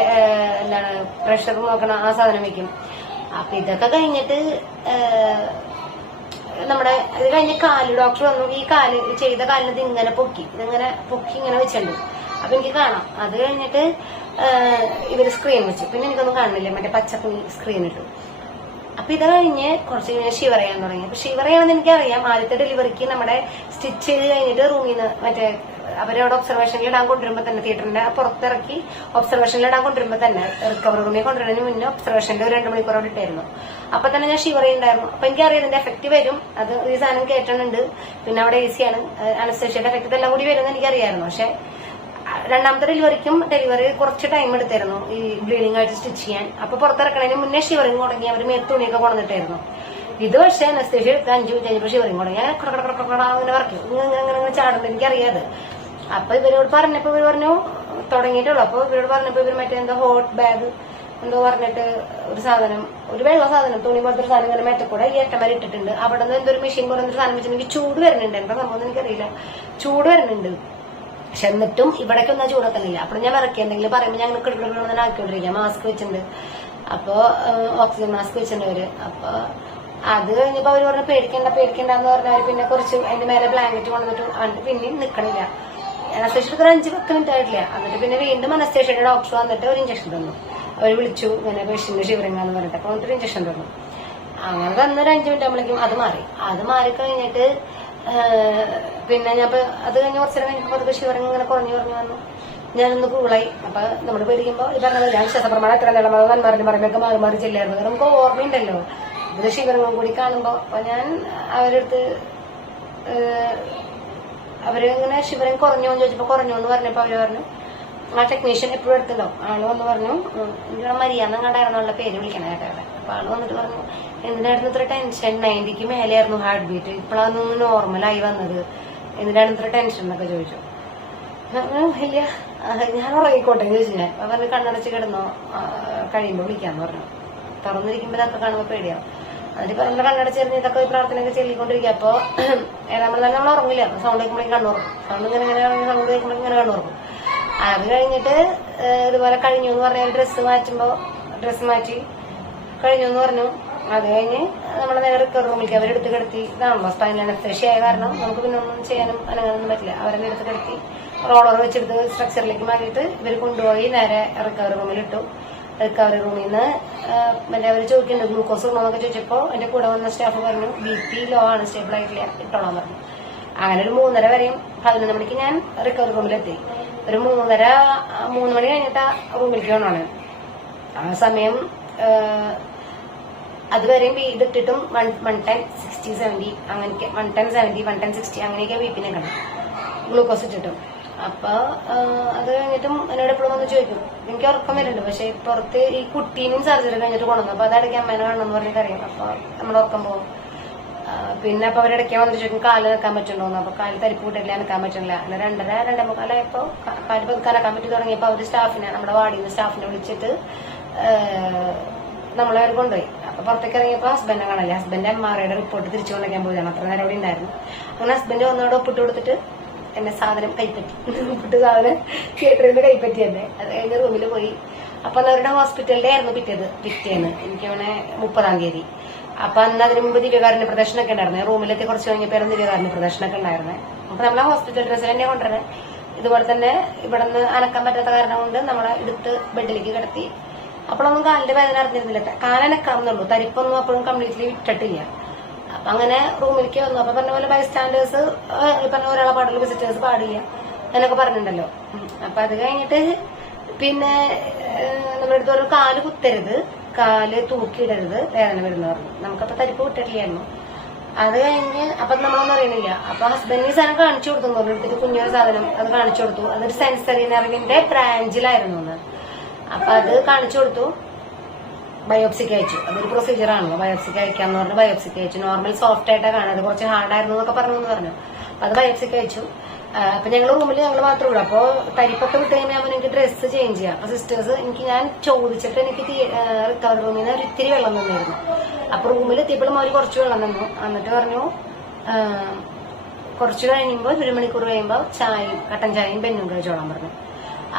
എന്താണ് പ്രഷർ നോക്കണ ആ സാധനം വെക്കും. അപ്പൊ ഇതൊക്കെ കഴിഞ്ഞിട്ട് ഇത് കഴിഞ്ഞ് കാല് ഡോക്ടർ വന്നു. ഈ ചെയ്ത കാലിനത് ഇതിങ്ങനെ പൊക്കി ഇങ്ങനെ വെച്ചിട്ടുണ്ട്. അപ്പൊ എനിക്ക് കാണാം. അത് കഴിഞ്ഞിട്ട് ഇവര് സ്ക്രീൻ വെച്ചു. പിന്നെ എനിക്കൊന്നും കാണുന്നില്ല, മറ്റേ പച്ചപ്പുണി സ്ക്രീൻ ഇട്ടു. അപ്പൊ ഇത് കഴിഞ്ഞ് കുറച്ച് കഴിഞ്ഞ് ഷിവർ ചെയ്യാൻ തുടങ്ങി. അപ്പൊ ഷിവർ ചെയ്യണമെന്ന് എനിക്കറിയാം. ആദ്യത്തെ ഡെലിവറിക്ക് നമ്മുടെ സ്റ്റിച്ച് ചെയ്ത് കഴിഞ്ഞിട്ട് റൂമിൽ നിന്ന് മറ്റേ അവരവിടെ ഒബ്സർവേഷനിൽ ഇടാൻ കൊണ്ടുവരുമ്പോ തന്നെ തിയേറ്ററിന്റെ പുറത്തിറക്കി ഒബ്സർവേഷനിൽ ഇടാൻ കൊണ്ടുവരുമ്പോ തന്നെ റിക്കവറി റൂമിൽ കൊണ്ടുവരുന്നതിന് മുന്നേ ഒബ്സർവേഷനിൽ 2 മണിക്കൂർ അവിടെ ഇട്ടായിരുന്നു. അപ്പൊ തന്നെ ഞാൻ ഷിവർ ചെയ്യുന്നുണ്ടായിരുന്നു. അപ്പൊ എനിക്കറിയാം ഇതിന്റെ എഫക്ട് വരും, അത് ഈ സാധനം കേട്ടിട്ടുണ്ട്. പിന്നെ അവിടെ AC ആണ്, അനസ്തേഷ്യയുടെ എഫക്ട് എല്ലാം കൂടി വരുമെന്ന് എനിക്കറിയായിരുന്നു. പക്ഷെ രണ്ടാമത്തെ ഡെലിവറി കുറച്ച് ടൈം എടുത്തായിരുന്നു ഈ ബ്ലീഡിംഗ് ആയിട്ട് സ്റ്റിച്ച് ചെയ്യാൻ. അപ്പൊ പുറത്തിറക്കണതിന് മുന്നേ ഷിവറിങ് തുടങ്ങി. അവര് മേത്ത് തുണിയൊക്കെ കൊണ്ടിട്ടായിരുന്നു. ഇത് പക്ഷെ അനസ്തേഷ്യ എടുത്ത് 5 മിനിറ്റ് കഴിഞ്ഞപ്പോൾ ഷിവറിങ് തുടങ്ങി. ഞാൻ അങ്ങനെ വറക്കും, ഇങ്ങനെ ചാടുന്നത് എനിക്കറിയാതെ. അപ്പൊ ഇവരോട് പറഞ്ഞപ്പോ ഇവർ പറഞ്ഞു തുടങ്ങിയിട്ടുള്ളൂ. അപ്പൊ ഇവരോട് പറഞ്ഞപ്പോ ഇവർ മറ്റേ എന്തോ ഹോട്ട് ബാഗ് എന്തോ പറഞ്ഞിട്ട് ഒരു സാധനം, ഒരു വെള്ള സാധനം, തുണി പോലത്തെ ഒരു സാധനം ഇങ്ങനെ മേറ്റക്കൂടെ ഈ ഏട്ടന്മാർ ഇട്ടിട്ടുണ്ട്. അവിടെ നിന്ന് എന്തൊരു മെഷീൻ പറയുന്നൊരു സാധനം വെച്ചിട്ടുണ്ടെങ്കിൽ ചൂട് വരുന്നുണ്ട്. എന്താ സംഭവം എനിക്കറിയില്ല, ചൂട് വരുന്നുണ്ട്. പക്ഷെ എന്നിട്ടും ഇവിടേക്കൊന്നും ചൂടൊത്തണില്ല. അപ്പോൾ ഞാൻ വിറക്കി എന്തെങ്കിലും പറയുമ്പോൾ ഞങ്ങൾ കിടക്കണം ആക്കിക്കൊണ്ടിരിക്കുക. മാസ്ക് വെച്ചിട്ടുണ്ട്, അപ്പൊ ഓക്സിജൻ മാസ്ക് വെച്ചിട്ടുണ്ട്. അപ്പൊ അത് കഴിഞ്ഞപ്പോ അവര് പറഞ്ഞ പേടിക്കണ്ടെന്ന് പറഞ്ഞവര് പിന്നെ കുറച്ച് അതിന്റെ മേലെ ബ്ലാങ്കറ്റ് കൊണ്ടുവന്നിട്ട് പിന്നെയും നിക്കണില്ല. അനസ്തേഷ്യ ഒരു 5-10 മിനിറ്റ് ആയിട്ടില്ല. എന്നിട്ട് പിന്നെ വീണ്ടും അനസ്തേഷ്യയുടെ ഡോക്ടർ വന്നിട്ട് ഒരു ഇഞ്ചക്ഷൻ തന്നു. അവർ വിളിച്ചു ഇങ്ങനെ പേഷ്യന്റ് ഷിവറിങ്ങാന്ന് പറഞ്ഞിട്ട്. അപ്പൊ വന്നിട്ട് ഇഞ്ചക്ഷൻ തന്നു. അങ്ങനെ തന്നൊരു 5 മിനിറ്റ് ആകുമ്പോഴേക്കും അത് മാറിക്കഴിഞ്ഞിട്ട് പിന്നെ ഞാൻ അത് കഴിഞ്ഞ് കുറച്ചു നേരം കഴിഞ്ഞപ്പോൾ അതൊക്കെ ഷിവറിങ് ഇങ്ങനെ കുറഞ്ഞു വന്നു. ഞാനൊന്ന് കൂളായി. അപ്പൊ നമ്മൾ പേടിക്കുമ്പോൾ ഈ പറഞ്ഞത് ഞാൻ ശ്വാസപ്രമാണം എത്ര നേരം വന്മാരുടെ മറമൊക്കെ മാറി ചെല്ലായിരുന്നു. നമുക്ക് ഓർമ്മയുണ്ടല്ലോ ഇത് ഷിവറിങ്ങും കൂടി കാണുമ്പോ. അപ്പൊ ഞാൻ അവരടുത്ത് അവര് ഇങ്ങനെ ഷിവറിങ് കുറഞ്ഞോ എന്ന് ചോദിച്ചപ്പോ കുറഞ്ഞു എന്ന് പറഞ്ഞപ്പോ അവര് പറഞ്ഞു ആ ടെക്നീഷ്യൻ എപ്പോഴും എടുത്തല്ലോ. ആള് വന്ന് പറഞ്ഞു എനിക്ക് മരിയാന്ന് കണ്ടായിരുന്നുള്ള പേര് വിളിക്കണ കേട്ടോ. അപ്പൊ ആള് വന്നിട്ട് പറഞ്ഞു എന്തിനായിരുന്നു ഇത്ര ടെൻഷൻ, 90ക്ക് മേലെയായിരുന്നു ഹാർട്ട് ബീറ്റ്, ഇപ്പോഴാണ് നോർമലായി വന്നത്, എന്തിനാണ് ഇത്ര ടെൻഷൻ എന്നൊക്കെ ചോദിച്ചു. ഇല്ല ഞാൻ ഉറങ്ങിക്കോട്ടെ എന്ന് ചോദിച്ചു. ഞാൻ പറഞ്ഞ് കണ്ണടച്ച് കിടന്നോ, കഴിയുമ്പോ വിളിക്കാന്ന് പറഞ്ഞു. തുറന്നിരിക്കുമ്പോ ഇതൊക്കെ കാണുമ്പോ പേടിയാവും. അതിന് പറഞ്ഞ കണ്ണടച്ചിരുന്ന് ഇതൊക്കെ പ്രാർത്ഥനയൊക്കെ ചെല്ലിക്കൊണ്ടിരിക്കുക. അപ്പൊ നമ്മൾ ഉറങ്ങില്ല, സൗണ്ട് കേൾക്കുമ്പോഴേക്കും കണ്ണുറക്കും. സൗണ്ട് സൗണ്ട് കേൾക്കുമ്പോഴേക്കും ഇങ്ങനെ കണ്ണുറക്കും. അത് കഴിഞ്ഞിട്ട് ഇതുപോലെ കഴിഞ്ഞു എന്ന് പറഞ്ഞാൽ ഡ്രസ്സ് മാറ്റി കഴിഞ്ഞു എന്ന് പറഞ്ഞു. അത് കഴിഞ്ഞ് നമ്മളെ നേരെ റിക്കവറി റൂമിലേക്ക് അവരെടുത്ത് കിടത്തി. ഇതാണല്ലോ സ്പൈനൽ അനസ്തേഷ്യ ആയ കാരണം നമുക്ക് പിന്നെ ഒന്നും ചെയ്യാനും അനങ്ങാനൊന്നും പറ്റില്ല. അവരെ എടുത്ത് കിടത്തി റോളർ വെച്ചെടുത്ത് സ്ട്രക്ചറിലേക്ക് മാറ്റിയിട്ട് ഇവർ കൊണ്ടുപോയി നേരെ റിക്കവറി റൂമിലിട്ടു. റിക്കവറി റൂമിൽ നിന്ന് മറ്റേ അവർ ചോദിക്കുന്നുണ്ട് ഗ്ലൂക്കോസ് ഇടണമെന്നൊക്കെ ചോദിച്ചപ്പോൾ എന്റെ കൂടെ വന്ന സ്റ്റാഫ് പറഞ്ഞു BP ലോ ആണ്, സ്റ്റേബിൾ ആയിട്ടില്ല, ഇട്ടോളാൻ പറഞ്ഞു. അങ്ങനെ ഒരു 3:30 വരെയും 11 മണിക്ക് ഞാൻ റിക്കവറി റൂമിലെത്തി. ഒരു 3 മണി കഴിഞ്ഞിട്ട് റൂമിലേക്ക് വന്നാണ്. ആ സമയം അതുവരെയും ഇതിട്ടിട്ടും 110, 60, 70 അങ്ങനെയൊക്കെ 110, 70, 110, 60 അങ്ങനെയൊക്കെ BP നിൽക്കണം ഗ്ലൂക്കോസ് ഇട്ടിട്ടും. അപ്പൊ അത് കഴിഞ്ഞിട്ടും എന്നോട് എപ്പോഴും വന്ന് ചോദിക്കും. എനിക്ക് ഉറക്കം വരുന്നുണ്ട്, പക്ഷെ പുറത്ത് ഈ കുട്ടീനും സർജറി കഴിഞ്ഞിട്ട് കൊണ്ടുവന്നു. അപ്പൊ അതിടയ്ക്ക് അമ്മേനെ കാണണമെന്ന് പറഞ്ഞിട്ട് അറിയാം. അപ്പൊ നമ്മുടെ ഉറക്കം പോകും. പിന്നെ അപ്പൊ അവരിടയ്ക്ക് വന്നിട്ട് ചോദിക്കും കാല് നിൽക്കാൻ പറ്റുന്നുണ്ടോന്ന്. അപ്പൊ കാല് തരിപ്പ് കൂട്ടില്ല, നിൽക്കാൻ പറ്റുന്നില്ല. അങ്ങനെ 2:30, 2:45 ആയപ്പോ കാല് പതുക്കാനൊക്കാൻ പറ്റി തുടങ്ങിയപ്പോ അവര് സ്റ്റാഫിനെ, നമ്മുടെ വാർഡിൽ നിന്ന് സ്റ്റാഫിനെ വിളിച്ചിട്ട് നമ്മളെ അവർ കൊണ്ടുപോയി. അപ്പൊ പുറത്തേക്ക് ഇറങ്ങിയപ്പോ ഹസ്ബൻഡിനെ കാണല്ലേ. ഹസ്ബൻഡ് MRIയുടെ റിപ്പോർട്ട് തിരിച്ചു കൊണ്ടുവയ്ക്കാൻ പോയതാണ്. അത്ര നേരം അവിടെ ഉണ്ടായിരുന്നു. അങ്ങനെ ഹസ്ബൻഡ് ഒന്നോടെ ഒപ്പിട്ട് കൊടുത്തിട്ട് എന്നെ സാധനം കൈപ്പറ്റി. ഒപ്പിട്ട് സാധനം തിയേറ്ററിൽ നിന്ന് കൈപ്പറ്റി തന്നെ. അത് കഴിഞ്ഞ് റൂമിൽ പോയി. അപ്പൊ അവരുടെ ഹോസ്പിറ്റലിന്റെ ആയിരുന്നു പിറ്റേന്ന് എനിക്ക് അവനെ 30-ാം തീയതി. അപ്പൊ അന്ന് അതിന് മുമ്പ് ദിവ്യകാരുണ്യ പ്രദർശനമൊക്കെ ഉണ്ടായിരുന്നു. റൂമിലെത്തി കുറച്ച് കഴിഞ്ഞപ്പോഴും ദിവ്യകാരുണ്യ പ്രദർശനമൊക്കെ ഉണ്ടായിരുന്നേ. അപ്പൊ നമ്മളെ ഹോസ്പിറ്റൽ ഡ്രസ്സിൽ തന്നെ കൊണ്ടുവരണേ. ഇതുപോലെ തന്നെ ഇവിടെ നിന്ന് അനക്കാൻ പറ്റാത്ത കാരണം കൊണ്ട് നമ്മളെ എടുത്ത് ബെഡിലേക്ക് കിടത്തി. അപ്പോഴൊന്നും കാലിന്റെ വേദന അറിഞ്ഞിരുന്നില്ല. കാലനക്കാമെന്നുള്ളൂ, തരിപ്പൊന്നും അപ്പോഴും കംപ്ലീറ്റ്ലി വിട്ടിട്ടില്ല. അപ്പൊ അങ്ങനെ റൂമിലേക്ക് വന്നു. അപ്പൊ പറഞ്ഞ പോലെ ബൈസ്റ്റാൻഡേഴ്സ് പറഞ്ഞ ഒരാളെ പാടുള്ളൂ, വിസിറ്റേഴ്സ് പാടില്ല എന്നൊക്കെ പറഞ്ഞിട്ടുണ്ടല്ലോ. അപ്പൊ അത് കഴിഞ്ഞിട്ട് പിന്നെ നമ്മുടെ അടുത്ത് ഒരു കാല് കുത്തരുത്, കാല് തൂക്കിയിടരുത്, വേദന വരുന്ന പറഞ്ഞു. നമുക്കപ്പൊ തരിപ്പ് വിട്ടിട്ടില്ലായിരുന്നു. അത് കഴിഞ്ഞ് അപ്പൊ നമ്മളൊന്നും അറിയണില്ല. അപ്പൊ ഹസ്ബൻഡ് ഈ സാധനം കാണിച്ചു കൊടുത്തു പറഞ്ഞു. എടുത്തിട്ട് കുഞ്ഞൊരു സാധനം അത് കാണിച്ചു കൊടുത്തു. അതൊരു സെൻസറി നെർവിന്റെ ബ്രാഞ്ചിലായിരുന്നു. അപ്പൊ അത് കാണിച്ചു കൊടുത്തു. ബയോപ്സിക്ക് അയച്ചു. അതൊരു പ്രൊസീജിയർ ആണല്ലോ, ബയോപ്സിക്ക് അയക്കാന്ന് പറഞ്ഞു. ബയോപ്സിക്ക് അയച്ചു. നോർമൽ സോഫ്റ്റ് ആയിട്ടാണ് കാണുന്നത്, കുറച്ച് ഹാർഡായിരുന്നു എന്നൊക്കെ പറഞ്ഞു. അത് ബയോപ്സിക്ക് അയച്ചു. അപ്പൊ ഞങ്ങൾ റൂമിൽ ഞങ്ങൾ മാത്രമേ ഉള്ളൂ. അപ്പൊ തരിപ്പൊക്കെ വിട്ട് കഴിയുമ്പോൾ എനിക്ക് ഡ്രസ്സ് ചേഞ്ച് ചെയ്യാം. അപ്പൊ സിസ്റ്റേഴ്സ് ഞാൻ ചോദിച്ചിട്ട് എനിക്ക് റിക്കവറി റൂമിൽ നിന്ന് ഒരു ഇത്തിരി വെള്ളം തന്നിരുന്നു. അപ്പൊ റൂമിൽ എത്തിയപ്പോഴും അവർ കുറച്ച് വെള്ളം തന്നു. എന്നിട്ട് പറഞ്ഞു കുറച്ച് കഴിയുമ്പോൾ 1 മണിക്കൂർ കഴിയുമ്പോൾ കട്ടൻ ചായയും പെന്നും കഴിച്ചോളാൻ പറഞ്ഞു.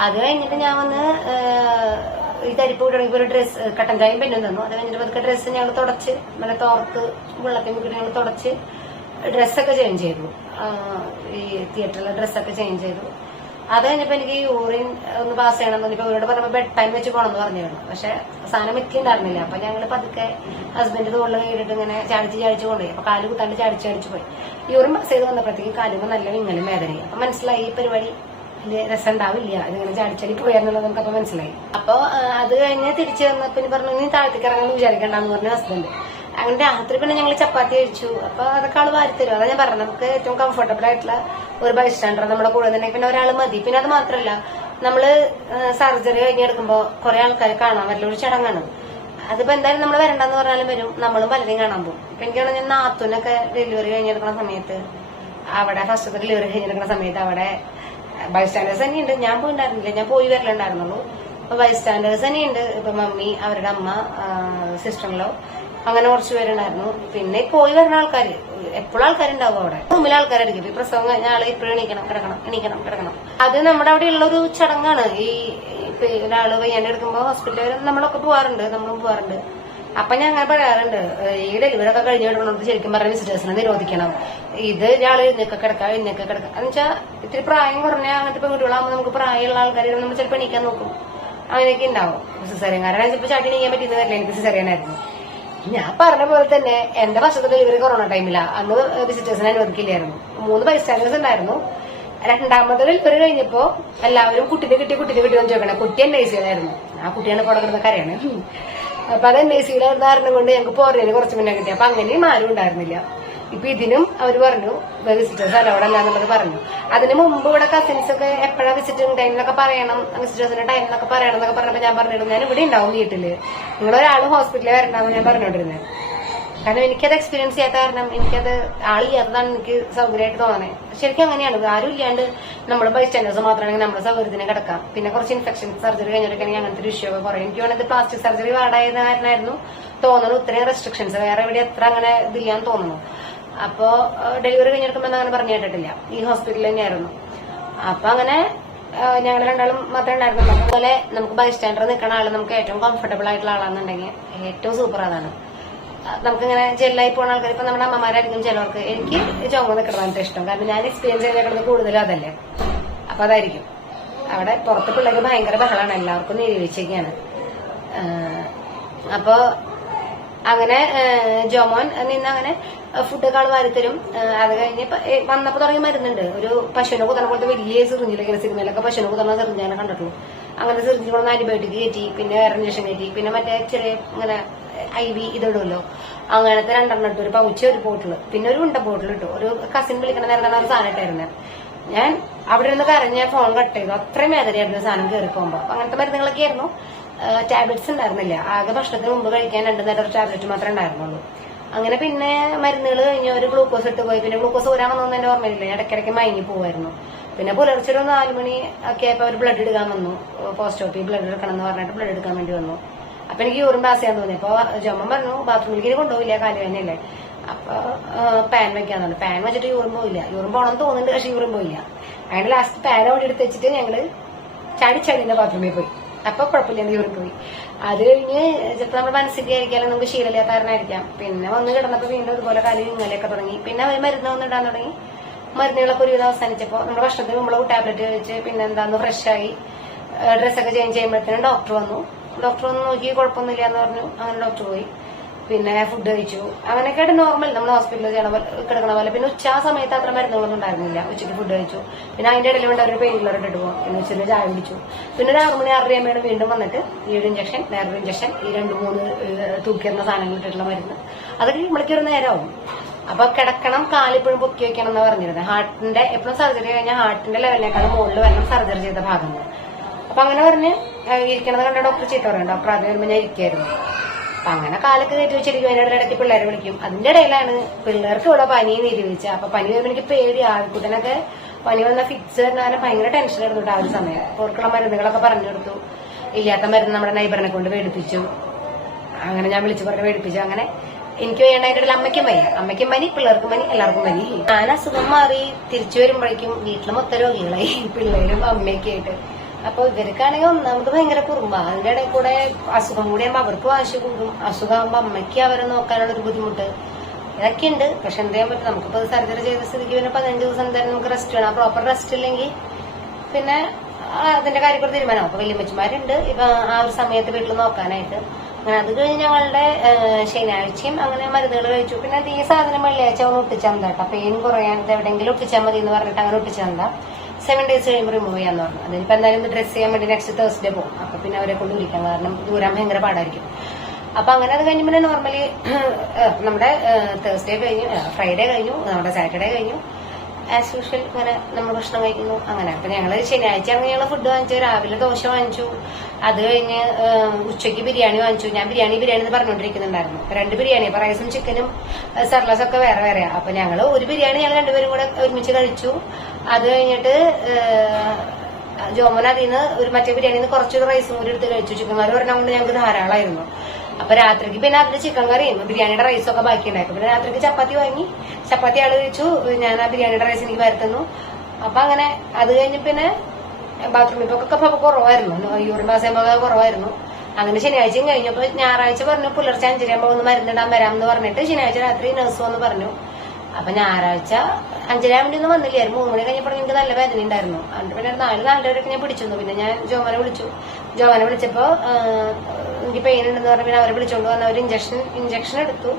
അത് കഴിഞ്ഞിട്ട് ഞാൻ വന്ന് ഈ തരിപ്പ് വിടണമെങ്കിൽ ഒരു ഡ്രസ്സ് കട്ടൻ ചായയും പെന്നും തന്നു. അത് കഴിഞ്ഞിട്ട് പതുക്കെ ഡ്രസ്സ് ഞങ്ങൾ തുടച്ച് നല്ല തോർത്ത് വെള്ളത്തിൽ മുക്കിട്ട് ഞങ്ങൾ തുടച്ച് ഡ്രസ്സൊക്കെ ചേഞ്ച് ചെയ്തു. ഈ തിയേറ്ററിലെ ഡ്രസ്സൊക്കെ ചേഞ്ച് ചെയ്തു. അത് കഴിഞ്ഞപ്പോ എനിക്ക് യൂറിൻ ഒന്ന് പാസ് ചെയ്യണം തോന്നിപ്പോ ഇവരോട് പറഞ്ഞപ്പോ ബെഡ് ടൈം വെച്ച് പോകണമെന്ന് പറഞ്ഞിരുന്നു. പക്ഷെ സാധനം എത്തിണ്ടായിരുന്നില്ല. അപ്പൊ ഞങ്ങൾ പതുക്കെ ഹസ്ബൻഡ് തോളിൽ കയറിയിട്ട് ഇങ്ങനെ ചാടിച്ച് കൊണ്ടുപോയി. അപ്പൊ കാല് കുത്താണ്ട് ചാടിച്ചു പോയി. യൂറിൻ പാസ് ചെയ്ത് വന്നപ്പോഴത്തേക്ക് കാലുമ്പോ നല്ല വിങ്ങലും വേദനയും. അപ്പൊ മനസ്സിലായി ഈ പരിപാടി രസം ഉണ്ടാവില്ല, ഇതിങ്ങനെ ചാടിച്ചാടി പോയാന്നുള്ളത് നമുക്കപ്പൊ മനസ്സിലായി. അപ്പൊ അത് കഴിഞ്ഞ് തിരിച്ചു വന്നപ്പോ പറഞ്ഞു നീ താഴത്തേക്ക് ഇറങ്ങാൻ വിചാരിക്കണ്ടെന്ന് പറഞ്ഞു ഹസ്ബൻഡ്. അങ്ങനെ രാത്രി പിന്നെ ഞങ്ങൾ ചപ്പാത്തി കഴിച്ചു. അപ്പൊ അതൊക്കെ ആള് വാരിത്തരും. അതാ ഞാൻ പറഞ്ഞു നമുക്ക് ഏറ്റവും കംഫർട്ടബിൾ ആയിട്ടുള്ള ഒരു ബൈസ്റ്റാൻഡർ നമ്മുടെ കൂടെ തന്നെ പിന്നെ ഒരാൾ മതി. പിന്നെ അത് മാത്രമല്ല, നമ്മള് സർജറി കഴിഞ്ഞെടുക്കുമ്പോ കുറെ ആൾക്കാർ കാണാൻ വരല ഒരു ചടങ്ങാണ്. അതിപ്പോ എന്തായാലും നമ്മൾ വരണ്ടെന്ന് പറഞ്ഞാലും വരും, നമ്മളും പലരെയും കാണാൻ പോകും. ഇപ്പൊ എനിക്കാണ് ഞാൻ നാത്തൂനൊക്കെ ഡെലിവറി കഴിഞ്ഞെടുക്കുന്ന സമയത്ത്, അവിടെ ഫസ്റ്റത്തെ ഡെലിവറി കഴിഞ്ഞെടുക്കുന്ന സമയത്ത് അവിടെ ബൈസ്റ്റാൻഡേഴ്സ് തന്നെയുണ്ട്. ഞാൻ പോയിണ്ടായിരുന്നില്ല, ഞാൻ പോയി വരലുണ്ടായിരുന്നുള്ളൂ. അപ്പൊ ബൈസ്റ്റാൻഡേഴ്സ് തന്നെയുണ്ട്. ഇപ്പൊ മമ്മി, അവരുടെ അമ്മ, സിസ്റ്ററിലോ, അങ്ങനെ കുറച്ച് പേരുണ്ടായിരുന്നു. പിന്നെ പോയി വരുന്ന ആൾക്കാര് എപ്പോഴും ആൾക്കാരുണ്ടാവും അവിടെ. റൂമിലെ ആൾക്കാരായിരിക്കും. ഈ പ്രസവം കഴിഞ്ഞ ആള് ഇപ്പോഴും എണീക്കണം. അത് നമ്മുടെ അവിടെ ഉള്ള ഒരു ചടങ്ങാണ്. ഈ ഒരാള് വയ്യാണ്ട് എടുക്കുമ്പോ ഹോസ്പിറ്റലിൽ നമ്മളും പോവാറുണ്ട്. അപ്പൊ ഞാൻ അങ്ങനെ പറയാറുണ്ട്, ഈ ഡെലിവറി ഒക്കെ കഴിഞ്ഞ് കിടക്കുന്നത് ശരിക്കും പറഞ്ഞ വിസിറ്റേഴ്സിനെ നിരോധിക്കണം. ഇത് ഇയാള് ഇന്നൊക്കെ കിടക്കാം. എന്ന് വെച്ചാൽ ഇത്തിരി പ്രായം കുറഞ്ഞ അങ്ങനത്തെ പെൺകുട്ടികളാകുമ്പോൾ നമുക്ക് പ്രായമുള്ള ആൾക്കാർ നമ്മൾ ചിലപ്പോൾ എണീക്കാൻ നോക്കും. അങ്ങനെയൊക്കെ ഉണ്ടാവും. സിസേറിയൻകാരനെ ചിലപ്പോൾ ചാട്ടി എണീക്കാൻ പറ്റുന്ന വരില്ല. എനിക്ക് സിസേറിയനായിരുന്നു. ഞാൻ പറഞ്ഞ പോലെ തന്നെ എന്റെ ഫസ്റ്റത്തെ ഡെലിവറി കൊറോണ ടൈമിലാ. അന്ന് വിസിറ്റേഴ്സിനെ അനുവദിക്കില്ലായിരുന്നു. 3 ബൈസ്റ്റാൻഡേഴ്സ് ഉണ്ടായിരുന്നു. രണ്ടാമത്തെ ഡെലിവറി കഴിഞ്ഞപ്പോ എല്ലാവരും കുട്ടിനെ കിട്ടി എന്ന് ചോദിക്കണേ. കുട്ടി NICയിലായിരുന്നു. ആ കുട്ടിയാണ് ഇപ്പോൾ കിടക്കുന്ന കരയാണ്. അപ്പൊ അത് NICയിലായിരുന്ന കാരണം കൊണ്ട് ഞങ്ങൾക്ക് പോരേന് കുറച്ച് മുന്നേ കിട്ടി. അപ്പൊ അങ്ങനെയും ആരും ഉണ്ടായിരുന്നില്ല. ഇപ്പൊ ഇതിനും അവർ പറഞ്ഞു വിസിറ്റേഴ്സ് അലൗഡ് എന്നുള്ളത് പറഞ്ഞു. അതിന് മുമ്പ് ഇവിടെ കസിൻസ് ഒക്കെ എപ്പോഴാ വിസിറ്റിംഗ് ടൈമിലൊക്കെ പറയണം, വിസിറ്റേഴ്സിന്റെ ടൈമിലൊക്കെ പറയണം എന്നൊക്കെ പറഞ്ഞപ്പോ ഞാൻ പറഞ്ഞിരുന്നു, ഞാൻ ഇവിടെ ഉണ്ടാവും വീട്ടില്, നിങ്ങളൊരാൾ ഹോസ്പിറ്റലിൽ വരണ്ടാന്ന് ഞാൻ പറഞ്ഞോണ്ടിരുന്നത്. കാരണം എനിക്കത് എക്സ്പീരിയൻസ് ചെയ്യാത്ത കാരണം എനിക്കത് ആളില്ലാത്തതാണ് എനിക്ക് സൗകര്യമായിട്ട് തോന്നണേ. ശരിക്കും അങ്ങനെയാണ്. ആരും ഇല്ലാണ്ട് നമ്മുടെ ബൈസ്റ്റാൻഡേഴ്സ് മാത്രമാണെങ്കിൽ നമ്മുടെ സൗകര്യത്തിന് കിടക്കാം. പിന്നെ കുറച്ച് ഇൻഫെക്ഷൻ സർജറി കഴിഞ്ഞിട്ടൊക്കെയാണെങ്കിൽ അങ്ങനത്തെ ഒരു ഇഷ്യൂ ഒക്കെ കുറയും. എനിക്ക് വേണ്ടത് പ്ലാസ്റ്റിക് സർജറി വാടായത് കാരണമായിരുന്നു തോന്നുന്നു ഇത്രയും റെസ്ട്രിക്ഷൻസ്. വേറെ എവിടെ എത്ര അങ്ങനെ ഇതില്ലാന്ന് തോന്നുന്നു. അപ്പോ ഡെലിവറി കഴിഞ്ഞെടുക്കുമ്പോ അങ്ങനെ പറഞ്ഞു കേട്ടിട്ടില്ല. ഈ ഹോസ്പിറ്റലിൽ തന്നെയായിരുന്നു. അപ്പൊ അങ്ങനെ ഞങ്ങൾ രണ്ടാളും മാത്രമേ ഉണ്ടായിരുന്നുള്ളൂ. അതുപോലെ നമുക്ക് ബൈസ്റ്റാൻഡർ നിൽക്കുന്ന ആള് നമുക്ക് ഏറ്റവും കംഫർട്ടബിൾ ആയിട്ടുള്ള ആളാണെന്നുണ്ടെങ്കിൽ ഏറ്റവും സൂപ്പർ അതാണ്. നമുക്കിങ്ങനെ ജെല്ലായി പോകുന്ന ആൾക്കാർ, ഇപ്പൊ നമ്മുടെ അമ്മമാരായിരിക്കും ചിലവർക്ക്. എനിക്ക് ചുമ നിൽക്കണതാണ് ഇഷ്ടം. കാരണം ഞാൻ എക്സ്പീരിയൻസ് ചെയ്തേക്കുന്നത് കൂടുതലും അതല്ലേ. അപ്പൊ അതായിരിക്കും. അവിടെ പുറത്ത് പിള്ളേർക്ക് ഭയങ്കര ബഹളമാണ്, എല്ലാവർക്കും നിരീക്ഷിക്കുകയാണ്. അപ്പൊ അങ്ങനെ ജോമോൻ നിന്ന് അങ്ങനെ ഫുഡൊക്കെ ആൾ വാരിത്തരും. അത് കഴിഞ്ഞ് വന്നപ്പോ തുടങ്ങി മരുന്നുണ്ട്. ഒരു പശുവിനെ കുത്തണ പോലത്തെ വലിയ സിറിഞ്ചിലൊക്കെ, സിനിമയിലൊക്കെ പശുവിനെ കുത്തണ സിറിഞ്ചാണ് കണ്ടിട്ടുള്ളൂ. അങ്ങനെ സിറിഞ്ചിൽ കൊണ്ട് ആന്റിബയോട്ടിക് കയറ്റി, പിന്നെ വേറെ ഇഞ്ചക്ഷൻ കയറ്റി, പിന്നെ മറ്റേ ചെറിയ ഇങ്ങനെ IV ഇതിടുമല്ലോ, അങ്ങനത്തെ 2 ഇട്ടു. ഒരു പൗച്ച്, ഒരു ബോട്ടിൽ, പിന്നെ ഒരു ഉണ്ട ബോട്ടിൽ ഇട്ടു. ഒരു കസിൻ വിളിക്കണ നേരത്താണ് ഒരു സാധനം ഇട്ടായിരുന്നത്. ഞാൻ അവിടെ നിന്ന് കരഞ്ഞ ഫോൺ കട്ട് ചെയ്തു. അത്രയും വേദനയായിരുന്നു സാധനം കയറി പോകുമ്പോ. അങ്ങനത്തെ മരുന്നുകളൊക്കെ ആയിരുന്നു. ടാബ്ലറ്റ്സ് ഉണ്ടായിരുന്നില്ല. ആകെ ഭക്ഷണത്തിന് മുമ്പ് കഴിക്കാൻ 2 നേരം ഒരു ടാബ്ലറ്റ് മാത്രമേ ഉണ്ടായിരുന്നുള്ളൂ. അങ്ങനെ പിന്നെ മരുന്നുകൾ കഴിഞ്ഞ് ഒരു ഗ്ലൂക്കോസ് ഇട്ട് പോയി. പിന്നെ ഗ്ലൂക്കോസ് ഊരാമെന്നൊന്നും എന്റെ ഓർമ്മയില്ല. ഇടയ്ക്കിടയ്ക്ക് മയങ്ങി പോവായിരുന്നു. പിന്നെ പുലർച്ചെ ഒരു 4 മണി ഒക്കെ ആയപ്പോ അവർ ബ്ലഡ് എടുക്കാൻ വന്നു. പോസ്റ്റ് ഓപ്പി ബ്ലഡ് എടുക്കണം എന്ന് പറഞ്ഞിട്ട് ബ്ലഡ് എടുക്കാൻ വേണ്ടി വന്നു. അപ്പൊ എനിക്ക് യൂറിൻ പാസ് ചെയ്യാൻ തോന്നി. അപ്പൊ ജമ്മൻ പറഞ്ഞു ബാത്റൂമിലേക്ക് കൊണ്ടുപോയില്ല, കാലുവേദനയല്ലേ. അപ്പൊ പാൻ വെക്കാന്ന് പറഞ്ഞു. പാൻ വെച്ചിട്ട് യൂറിൻ പോയില്ല. യൂറിൻ പോകണമെന്ന് തോന്നുന്നുണ്ട്, പക്ഷെ യൂറിൻ പോയില്ല. അങ്ങനെ ലാസ്റ്റ് പാൻ അവിടെ എടുത്ത് വെച്ചിട്ട് ഞങ്ങള് ചാടിച്ചാടിന്റെ ബാത്റൂമിൽ പോയി. അപ്പൊ കുഴപ്പമില്ല, യൂറിൻ പോയി. അത് കഴിഞ്ഞ് ചിലപ്പോൾ നമ്മുടെ മനസ്സിലേക്ക് ആയിരിക്കാലും നമുക്ക് ശീലമില്ലാത്ത കാരണമായിരിക്കാം. പിന്നെ വന്ന് കിടന്നപ്പോ വീണ്ടും ഇതുപോലെ കാലിൽ ഇങ്ങനെയൊക്കെ തുടങ്ങി. പിന്നെ അവർ മരുന്ന് വന്നിടാൻ തുടങ്ങി. മരുന്നുകളൊക്കെ ഒരുവിധം അവസാനിച്ചപ്പോ നമ്മുടെ ഭക്ഷണത്തിന് മുമ്പ് ടാബ്ലറ്റ് കഴിച്ച് പിന്നെ എന്താന്ന് ഫ്രഷായി ഡ്രസ്സൊക്കെ ചേഞ്ച് ചെയ്യുമ്പോഴത്തേനും ഡോക്ടർ വന്നു നോക്കി കുഴപ്പമൊന്നുമില്ല എന്ന് പറഞ്ഞു. അങ്ങനെ ഡോക്ടർ പോയി. പിന്നെ ഫുഡ് കഴിച്ചു. അങ്ങനെയൊക്കെയായിട്ട് നോർമൽ നമ്മൾ ഹോസ്പിറ്റലിൽ കിടക്കണ പോലെ. പിന്നെ ഉച്ച സമയത്ത് അത്ര മരുന്നുകളൊന്നും ഉണ്ടായിരുന്നില്ല. ഉച്ചയ്ക്ക് ഫുഡ് കഴിച്ചു. പിന്നെ അതിന്റെ ഇടയിൽ വേണ്ട ഒരു പെയിൻ കില്ലർ ഇട്ടിട്ട് പോകും. പിന്നെ ഉച്ചയ്ക്ക് ചായ കുടിച്ചു. പിന്നെ ഒരു 6 മണി 6:30 വീണ്ടും വന്നിട്ട് ഈ ഒരു ഇഞ്ചക്ഷൻ, വേറൊരു ഇഞ്ചക്ഷൻ, ഈ 2-3 തൂക്കിയിരുന്ന സാധനങ്ങൾ ഇട്ടിട്ടുള്ള മരുന്ന്. അതൊക്കെ നമ്മൾക്ക് ഒരു നേരമാവും. അപ്പൊ കിടക്കണം, കാലിപ്പോഴും പൊക്കി വെക്കണം എന്ന് പറഞ്ഞിരുന്നത്. ഹാർട്ടിന്റെ എപ്പോഴും സർജറി കഴിഞ്ഞാൽ ഹാർട്ടിന്റെ ലെവലിനേക്കാളും മുകളിൽ വരണം സർജറി ചെയ്ത ഭാഗങ്ങൾ. അപ്പൊ അങ്ങനെ പറഞ്ഞ് ഇരിക്കണത് കണ്ട ഡോക്ടർ ചീത്ത പറയും. ഡോക്ടർ ആദ്യം വരുമ്പോൾ ഞാൻ ഇരിക്കായിരുന്നു. അപ്പൊ അങ്ങനെ കാലൊക്കെ കയറ്റി വെച്ചിരിക്കും. അതിന്റെ ഇടയ്ക്ക് പിള്ളേരെ വിളിക്കും. അതിന്റെ ഇടയിലാണ് പിള്ളേർക്ക് ഇവിടെ പനി നിരീക്ഷിച്ച. അപ്പൊ പനി വരുമ്പോൾ എനിക്ക് പേടി. ആൾക്കൂട്ടനൊക്കെ പനി വന്ന ഫിക്സ് വരുന്ന ഭയങ്കര ടെൻഷൻ എടുത്തിട്ട് ആ ഒരു സമയം. അവർക്കുള്ള മരുന്നുകളൊക്കെ പറഞ്ഞു കൊടുത്തു. ഇല്ലാത്ത മരുന്ന് നമ്മുടെ നൈബറിനെ കൊണ്ട് മേടിപ്പിച്ചു. അങ്ങനെ ഞാൻ വിളിച്ചു പറഞ്ഞ് മേടിപ്പിച്ചു. അങ്ങനെ എനിക്ക് വേണ്ട അതിന്റെ ഇടയിൽ അമ്മയ്ക്കും പനി, പിള്ളേർക്കും പനി, എല്ലാവർക്കും പനി. ഞാൻ അസുഖം മാറി തിരിച്ചു വരുമ്പോഴേക്കും വീട്ടിൽ മൊത്തം രോഗികളായി, പിള്ളേരും അമ്മയൊക്കെ ആയിട്ട്. അപ്പൊ ഇവർക്കാണെങ്കിൽ ഒന്നാമത് ഭയങ്കര കുറുമ്പ. അതിന്റെ ഇടയിൽ കൂടെ അസുഖം കൂടി ആകുമ്പോൾ അവർക്ക് വാശി കൂടും. അസുഖമാകുമ്പോ അമ്മയ്ക്ക് അവരെ നോക്കാനുള്ള ഒരു ബുദ്ധിമുട്ട് ഇതൊക്കെ ഉണ്ട്. പക്ഷെ എന്ത് ചെയ്യാൻ പറ്റും, നമുക്കിപ്പോ സർജറി ചെയ്ത സ്ഥിതിക്ക് പിന്നെ 15 ദിവസം എന്തായാലും നമുക്ക് റെസ്റ്റ് വേണം. പ്രോപ്പർ റെസ്റ്റ് ഇല്ലെങ്കിൽ പിന്നെ അതിന്റെ കാര്യത്തിൽ തീരുമാനം. അപ്പൊ വലിയമ്മച്ചിമാരുണ്ട് ഇപ്പൊ ആ ഒരു സമയത്ത് വീട്ടിൽ നോക്കാനായിട്ട്. അങ്ങനെ അത് കഴിഞ്ഞ് ഞങ്ങളുടെ ശനിയാഴ്ചയും അങ്ങനെ മരുന്നുകൾ കഴിച്ചു. പിന്നെ ഈ സാധനം വെള്ളിയാഴ്ച ഒന്ന് ഒട്ടിച്ചാൽ പെയിൻ കുറയാൻ എവിടെയെങ്കിലും ഒട്ടിച്ചാൽ മതി എന്ന് പറഞ്ഞിട്ട് അങ്ങനെ ഒട്ടിച്ചാൽ 7 days കഴിയുമ്പോൾ റിമൂവ് ചെയ്യാന്ന് പറഞ്ഞു. അതിനിപ്പോ എന്തായാലും ഡ്രസ് ചെയ്യാൻ വേണ്ടി നെക്സ്റ്റ് തേഴ്സ്ഡേ പോകും. അപ്പൊ പിന്നെ അവരെ കൊണ്ട് വിളിക്കാം, കാരണം ദൂരം ഭയങ്കര പാടായിരിക്കും. അപ്പൊ അങ്ങനെ അത് കഴിഞ്ഞ് പിന്നെ നോർമലി നമ്മുടെ തേഴ്സ്ഡേ കഴിഞ്ഞു, ഫ്രൈഡേ കഴിഞ്ഞു, നമ്മുടെ സാറ്റർഡേ കഴിഞ്ഞു. ആസ് യൂഷ്വൽ ഇങ്ങനെ നമ്മൾ ഭക്ഷണം കഴിക്കുന്നു അങ്ങനെ. അപ്പൊ ഞങ്ങള് ശനിയാഴ്ച ആണെങ്കിൽ ഞങ്ങള് ഫുഡ് വാങ്ങിച്ചു. രാവിലെ ദോശ വാങ്ങിച്ചു, അത് കഴിഞ്ഞ് ഉച്ചയ്ക്ക് ബിരിയാണി വാങ്ങിച്ചു. ഞാൻ ബിരിയാണി എന്ന് പറഞ്ഞുകൊണ്ടിരിക്കുന്നുണ്ടായിരുന്നു. 2 ബിരിയാണി, അപ്പൊ റൈസും ചിക്കനും സർലസ് ഒക്കെ വേറെ വേറെയാ. അപ്പൊ ഞങ്ങള് ഒരു ബിരിയാണി ഞങ്ങൾ രണ്ടുപേരും കൂടെ ഒരുമിച്ച് കഴിച്ചു. അത് കഴിഞ്ഞിട്ട് ജോമൻ അതിൽ നിന്ന് ഒരു മറ്റേ ബിരിയാണിന്ന് കുറച്ചൊരു റൈസും കൂടി എടുത്ത് കഴിച്ചു. ചിക്കൻ കറി പറഞ്ഞ കൊണ്ട് ഞങ്ങൾക്ക് ധാരാളമായിരുന്നു. അപ്പൊ രാത്രിക്ക് പിന്നെ അതിന്റെ ചിക്കൻ കറിയും ബിരിയാണിയുടെ റൈസും ഒക്കെ ബാക്കി ഉണ്ടായിരുന്നു. പിന്നെ രാത്രിക്ക് ചപ്പാത്തി വാങ്ങി, ചപ്പാത്തി ആള് കഴിച്ചു. ഞാൻ ആ ബിരിയാണിയുടെ റൈസ് എനിക്ക് വരുത്തുന്നു. അപ്പൊ അങ്ങനെ അത് കഴിഞ്ഞ് പിന്നെ ബാത്റൂമിൽ പോക്കൊക്കെ കുറവായിരുന്നു, യൂറിൻ പാസ് ചെയ്യുമ്പോൾ കുറവായിരുന്നു. അങ്ങനെ ശനിയാഴ്ചയും കഴിഞ്ഞപ്പോ ഞായറാഴ്ച പറഞ്ഞു പുലർച്ചെ 5:30 ഒന്ന് മരുന്നിടാൻ വരാമെന്ന് പറഞ്ഞിട്ട് ശനിയാഴ്ച രാത്രി നഴ്സ് വന്ന് പറഞ്ഞു. അപ്പൊ ഞായറാഴ്ച 5:30 ഒന്നും വന്നില്ലായിരുന്നു. 3 മണി കഴിഞ്ഞപ്പോൾ എനിക്ക് നല്ല വേദന ഉണ്ടായിരുന്നു. എന്നിട്ട് പിന്നെ 4:00 ഞാൻ പിടിച്ചു. പിന്നെ ഞാൻ ജോമനെ വിളിച്ചപ്പോ എനിക്ക് പെയിൻ ഉണ്ടെന്ന് പറഞ്ഞ പിന്നെ അവരെ വിളിച്ചോണ്ട് വന്ന ഒരു ഇഞ്ചക്ഷൻ എടുത്തു.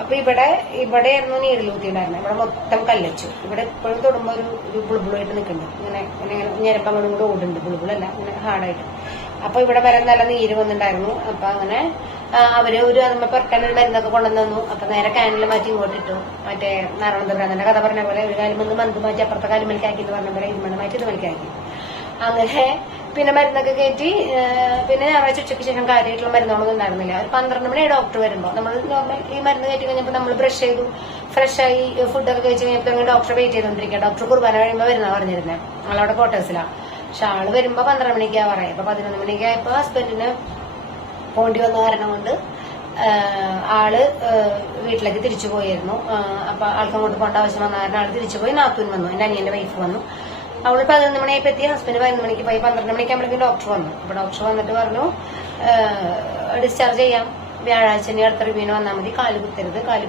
അപ്പൊ ഇവിടെയായിരുന്നു നീഡിൽ ഊത്തിണ്ടായിരുന്നത്. ഇവിടെ മൊത്തം കല്ലച്ചു. ഇവിടെ എപ്പോഴും തൊടുമ്പോ ഒരു ബുൾബുളായിട്ട് നിൽക്കുന്നുണ്ട്. ഇങ്ങനെ ഞരപ്പങ്ങളും കൂടെ ഓടുന്നുണ്ട്. ബുൾബുളല്ല, ഇങ്ങനെ ഹാർഡായിട്ട്. അപ്പൊ ഇവിടെ വരെ നല്ല നീര് വന്നിട്ടുണ്ടായിരുന്നു. അപ്പൊ അങ്ങനെ അവര് ഒരു അതുമ്പോ പുറക്കാനൊരു മരുന്നൊക്കെ കൊണ്ടുവന്നു. അപ്പൊ നേരെ കാനിൽ മാറ്റി ഇങ്ങോട്ട് ഇട്ടു. മറ്റേ നാരായണന്റെ കഥ പറഞ്ഞ പോലെ ഒരു കാലം വന്ന് മന്ത് മാറ്റി അപ്പുറത്തെ കാലം മലിക്കാക്കി എന്ന് പറഞ്ഞ പോലെ ഇത് മാറ്റി ഇത് മലിക്കാക്കി. അങ്ങനെ പിന്നെ മരുന്നൊക്കെ കയറ്റി. പിന്നെ ഞായറാഴ്ച ഉച്ചയ്ക്ക് ശേഷം കാര്യമായിട്ടുള്ള മരുന്നുകളൊന്നും ഉണ്ടായിരുന്നില്ല. ഒരു 12 മണിയായി ഡോക്ടർ വരുമ്പോ. നമ്മൾ നോർമൽ ഈ മരുന്ന് കയറ്റി കഴിഞ്ഞപ്പോൾ നമ്മൾ ബ്രഷ് ചെയ്തു, ഫ്രഷ് ആയി, ഫുഡൊക്കെ കഴിച്ച് കഴിഞ്ഞപ്പോൾ ഡോക്ടർ വെയിറ്റ് ചെയ്തോണ്ടിരിക്കുക. ഡോക്ടർ കുർബാന കഴിയുമ്പോൾ വരുന്ന പറഞ്ഞിരുന്നത്. ഞങ്ങളവിടെ ക്വാർട്ടേഴ്സിലാണ്. പക്ഷെ ആള് വരുമ്പോ 12 മണിക്കാ പറയാം. അപ്പൊ 11 മണിക്കായപ്പോ ഹസ്ബൻഡിന് പോണ്ടി വന്ന കാരണം കൊണ്ട് ആള് വീട്ടിലേക്ക് തിരിച്ചു പോയിരുന്നു. അപ്പൊ ആൾക്ക് അങ്ങോട്ട് പോകേണ്ട ആവശ്യം വന്ന കാരണം ആള് തിരിച്ചു പോയി. നാത്തൂൻ വന്നു, എന്റെ അനിയന്റെ വൈഫ് വന്നു. അവള് 11 മണിയായപ്പോ എത്തി. ഹസ്ബൻഡ് 11 മണിക്ക് പോയി. 12 മണിക്കാകുമ്പോഴേക്കും ഡോക്ടർ വന്നു. അപ്പൊ ഡോക്ടർ വന്നിട്ട് പറഞ്ഞു ഡിസ്ചാർജ് ചെയ്യാം, വ്യാഴാഴ്ച അടുത്ത റിവ്യൂവിന് വന്നാൽ മതി, കാല് കുത്തരുത്, കാല്